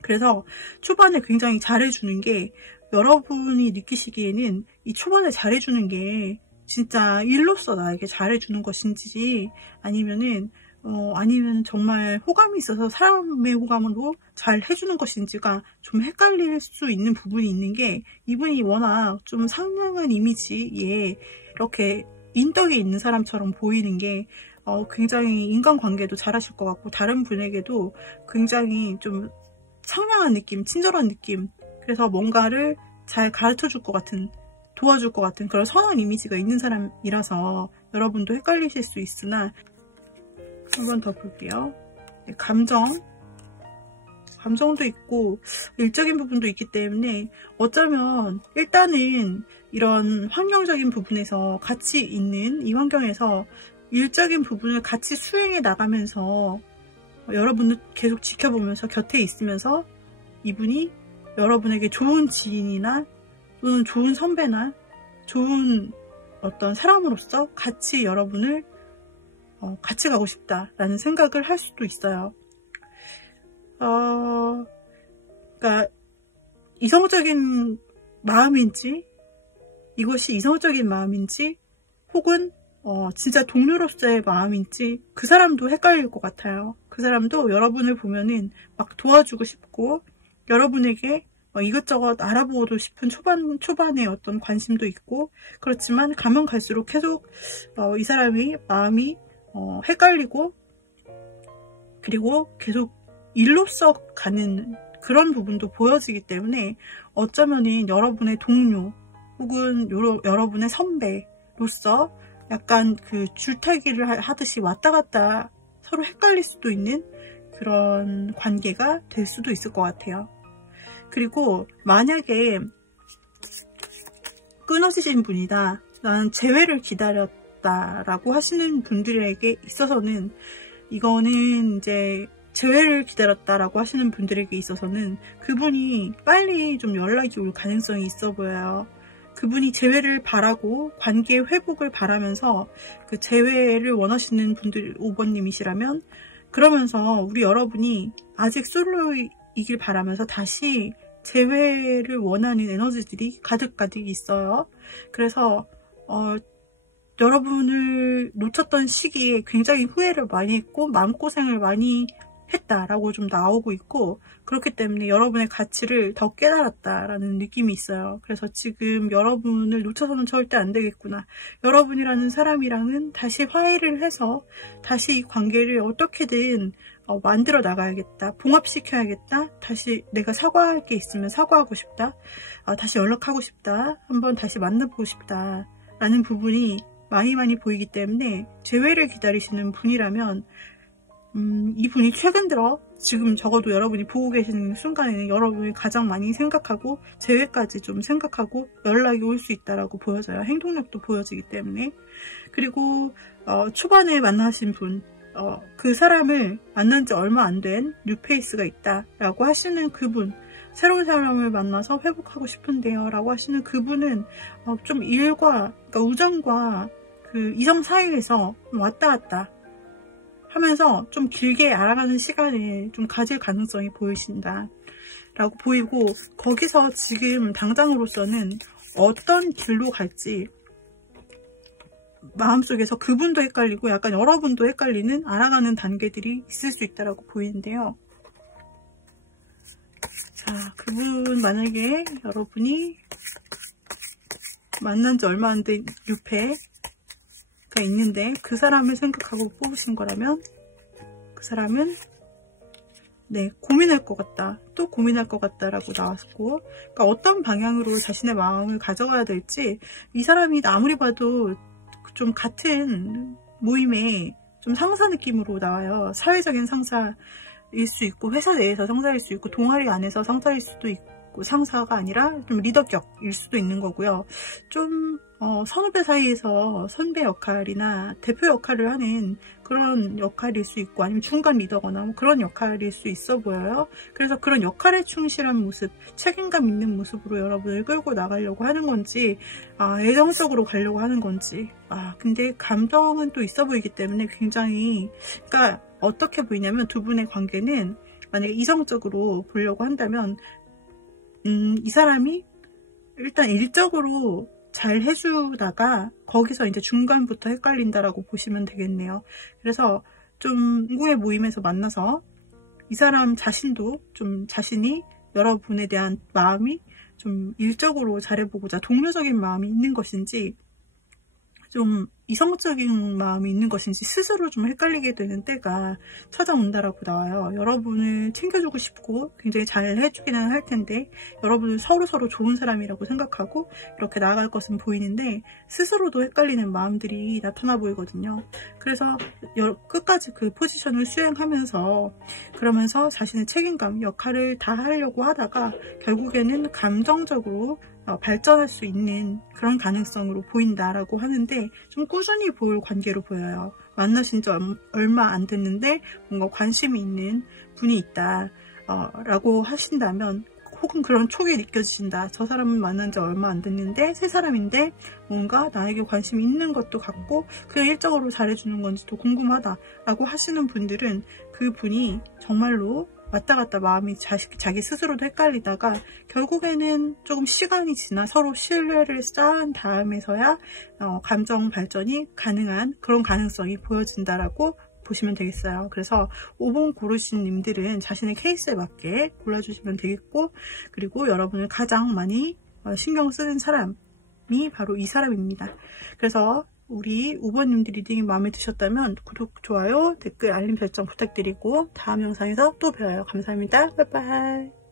그래서 초반에 굉장히 잘해주는 게, 여러분이 느끼시기에는 이 초반에 잘해주는 게 진짜 일로서 나에게 잘해주는 것인지, 아니면 정말 호감이 있어서 사람의 호감으로 잘 해주는 것인지가 좀 헷갈릴 수 있는 부분이 있는 게, 이분이 워낙 좀 상냥한 이미지에 이렇게 인덕이 있는 사람처럼 보이는 게 굉장히 인간관계도 잘하실 것 같고, 다른 분에게도 굉장히 좀 상냥한 느낌, 친절한 느낌, 그래서 뭔가를 잘 가르쳐줄 것 같은, 도와줄 것 같은 그런 선한 이미지가 있는 사람이라서 여러분도 헷갈리실 수 있으나, 한 번 더 볼게요. 감정도 있고 일적인 부분도 있기 때문에, 어쩌면 일단은 이런 환경적인 부분에서 같이 있는 이 환경에서 일적인 부분을 같이 수행해 나가면서 여러분을 계속 지켜보면서 곁에 있으면서 이분이 여러분에게 좋은 지인이나 또는 좋은 선배나 좋은 어떤 사람으로서 같이 여러분을 같이 가고 싶다라는 생각을 할 수도 있어요. 그러니까 이성적인 마음인지, 이것이 이성적인 마음인지, 혹은 진짜 동료로서의 마음인지 그 사람도 헷갈릴 것 같아요. 그 사람도 여러분을 보면은 막 도와주고 싶고, 여러분에게 이것저것 알아보고도 싶은 초반에 어떤 관심도 있고, 그렇지만 가면 갈수록 계속 이 사람의 마음이 헷갈리고, 그리고 계속 일로서 가는 그런 부분도 보여지기 때문에, 어쩌면은 여러분의 동료 혹은 여러분의 선배로서 약간 그 줄타기를 하듯이 왔다 갔다 서로 헷갈릴 수도 있는 그런 관계가 될 수도 있을 것 같아요. 그리고 만약에 끊어지신 분이다, 나는 재회를 기다렸다라고 하시는 분들에게 있어서는, 이거는 이제 재회를 기다렸다라고 하시는 분들에게 있어서는 그분이 빨리 좀 연락이 올 가능성이 있어 보여요. 그분이 재회를 바라고 관계 회복을 바라면서 그 재회를 원하시는 분들 5번님이시라면, 그러면서 우리 여러분이 아직 솔로이길 바라면서 다시 재회를 원하는 에너지들이 가득가득 있어요. 그래서 여러분을 놓쳤던 시기에 굉장히 후회를 많이 했고 마음고생을 많이 했다라고 좀 나오고 있고, 그렇기 때문에 여러분의 가치를 더 깨달았다라는 느낌이 있어요. 그래서 지금 여러분을 놓쳐서는 절대 안 되겠구나, 여러분이라는 사람이랑은 다시 화해를 해서 다시 이 관계를 어떻게든 만들어 나가야겠다, 봉합시켜야겠다, 다시 내가 사과할 게 있으면 사과하고 싶다, 다시 연락하고 싶다, 한번 다시 만나보고 싶다 라는 부분이 많이 보이기 때문에, 재회를 기다리시는 분이라면 이분이 최근 들어 지금 적어도 여러분이 보고 계시는 순간에는 여러분이 가장 많이 생각하고 재회까지 좀 생각하고 연락이 올 수 있다라고 보여져요. 행동력도 보여지기 때문에. 그리고 초반에 만나신 분, 그 사람을 만난 지 얼마 안 된 뉴페이스가 있다라고 하시는 그분, 새로운 사람을 만나서 회복하고 싶은데요 라고 하시는 그분은 좀 일과, 그러니까 우정과 그 이성 사이에서 왔다 갔다 하면서 좀 길게 알아가는 시간을 좀 가질 가능성이 보이신다 라고 보이고, 거기서 지금 당장으로서는 어떤 길로 갈지 마음속에서 그분도 헷갈리고 약간 여러분도 헷갈리는 알아가는 단계들이 있을 수 있다라고 보이는데요. 자, 그분 만약에 여러분이 만난 지 얼마 안 된 유패가 있는데 그 사람을 생각하고 뽑으신 거라면, 그 사람은 네, 고민할 것 같다, 또 고민할 것 같다 라고 나왔고, 그러니까 어떤 방향으로 자신의 마음을 가져가야 될지, 이 사람이 아무리 봐도 좀 같은 모임에 좀 상사 느낌으로 나와요. 사회적인 상사일 수 있고, 회사 내에서 상사일 수 있고, 동아리 안에서 상사일 수도 있고, 상사가 아니라 좀 리더격일 수도 있는 거고요. 좀 선후배 사이에서 선배 역할이나 대표 역할을 하는 그런 역할일 수 있고, 아니면 중간 리더거나 뭐 그런 역할일 수 있어 보여요. 그래서 그런 역할에 충실한 모습, 책임감 있는 모습으로 여러분을 끌고 나가려고 하는 건지, 애정적으로 가려고 하는 건지. 근데 감정은 또 있어 보이기 때문에 굉장히, 그러니까 어떻게 보이냐면, 두 분의 관계는 만약에 이성적으로 보려고 한다면 이 사람이 일단 일적으로 잘 해주다가 거기서 이제 중간부터 헷갈린다라고 보시면 되겠네요. 그래서 좀 공공의 모임에서 만나서 이 사람 자신도 좀 자신이 여러분에 대한 마음이 좀 일적으로 잘해보고자 동료적인 마음이 있는 것인지, 좀 이성적인 마음이 있는 것인지 스스로 좀 헷갈리게 되는 때가 찾아온다라고 나와요. 여러분을 챙겨주고 싶고 굉장히 잘 해주기는 할 텐데, 여러분은 서로 좋은 사람이라고 생각하고 이렇게 나아갈 것은 보이는데 스스로도 헷갈리는 마음들이 나타나 보이거든요. 그래서 끝까지 그 포지션을 수행하면서, 그러면서 자신의 책임감, 역할을 다 하려고 하다가 결국에는 감정적으로 발전할 수 있는 그런 가능성으로 보인다라고 하는데, 좀 꾸준히 볼 관계로 보여요. 만나신 지 얼마 안 됐는데 뭔가 관심이 있는 분이 있다 라고 하신다면, 혹은 그런 촉이 느껴지신다, 저 사람은 만난 지 얼마 안 됐는데 새 사람인데 뭔가 나에게 관심이 있는 것도 같고 그냥 일적으로 잘해주는 건지도 궁금하다 라고 하시는 분들은, 그 분이 정말로 왔다 갔다 마음이 자기 스스로도 헷갈리다가 결국에는 조금 시간이 지나 서로 신뢰를 쌓은 다음에서야 감정 발전이 가능한 그런 가능성이 보여진다라고 보시면 되겠어요. 그래서 5번 고르신 님들은 자신의 케이스에 맞게 골라주시면 되겠고, 그리고 여러분을 가장 많이 신경 쓰는 사람이 바로 이 사람입니다. 그래서 우리 5번님들 리딩이 마음에 드셨다면 구독, 좋아요, 댓글, 알림 설정 부탁드리고 다음 영상에서 또 봬요. 감사합니다. 빠이빠이.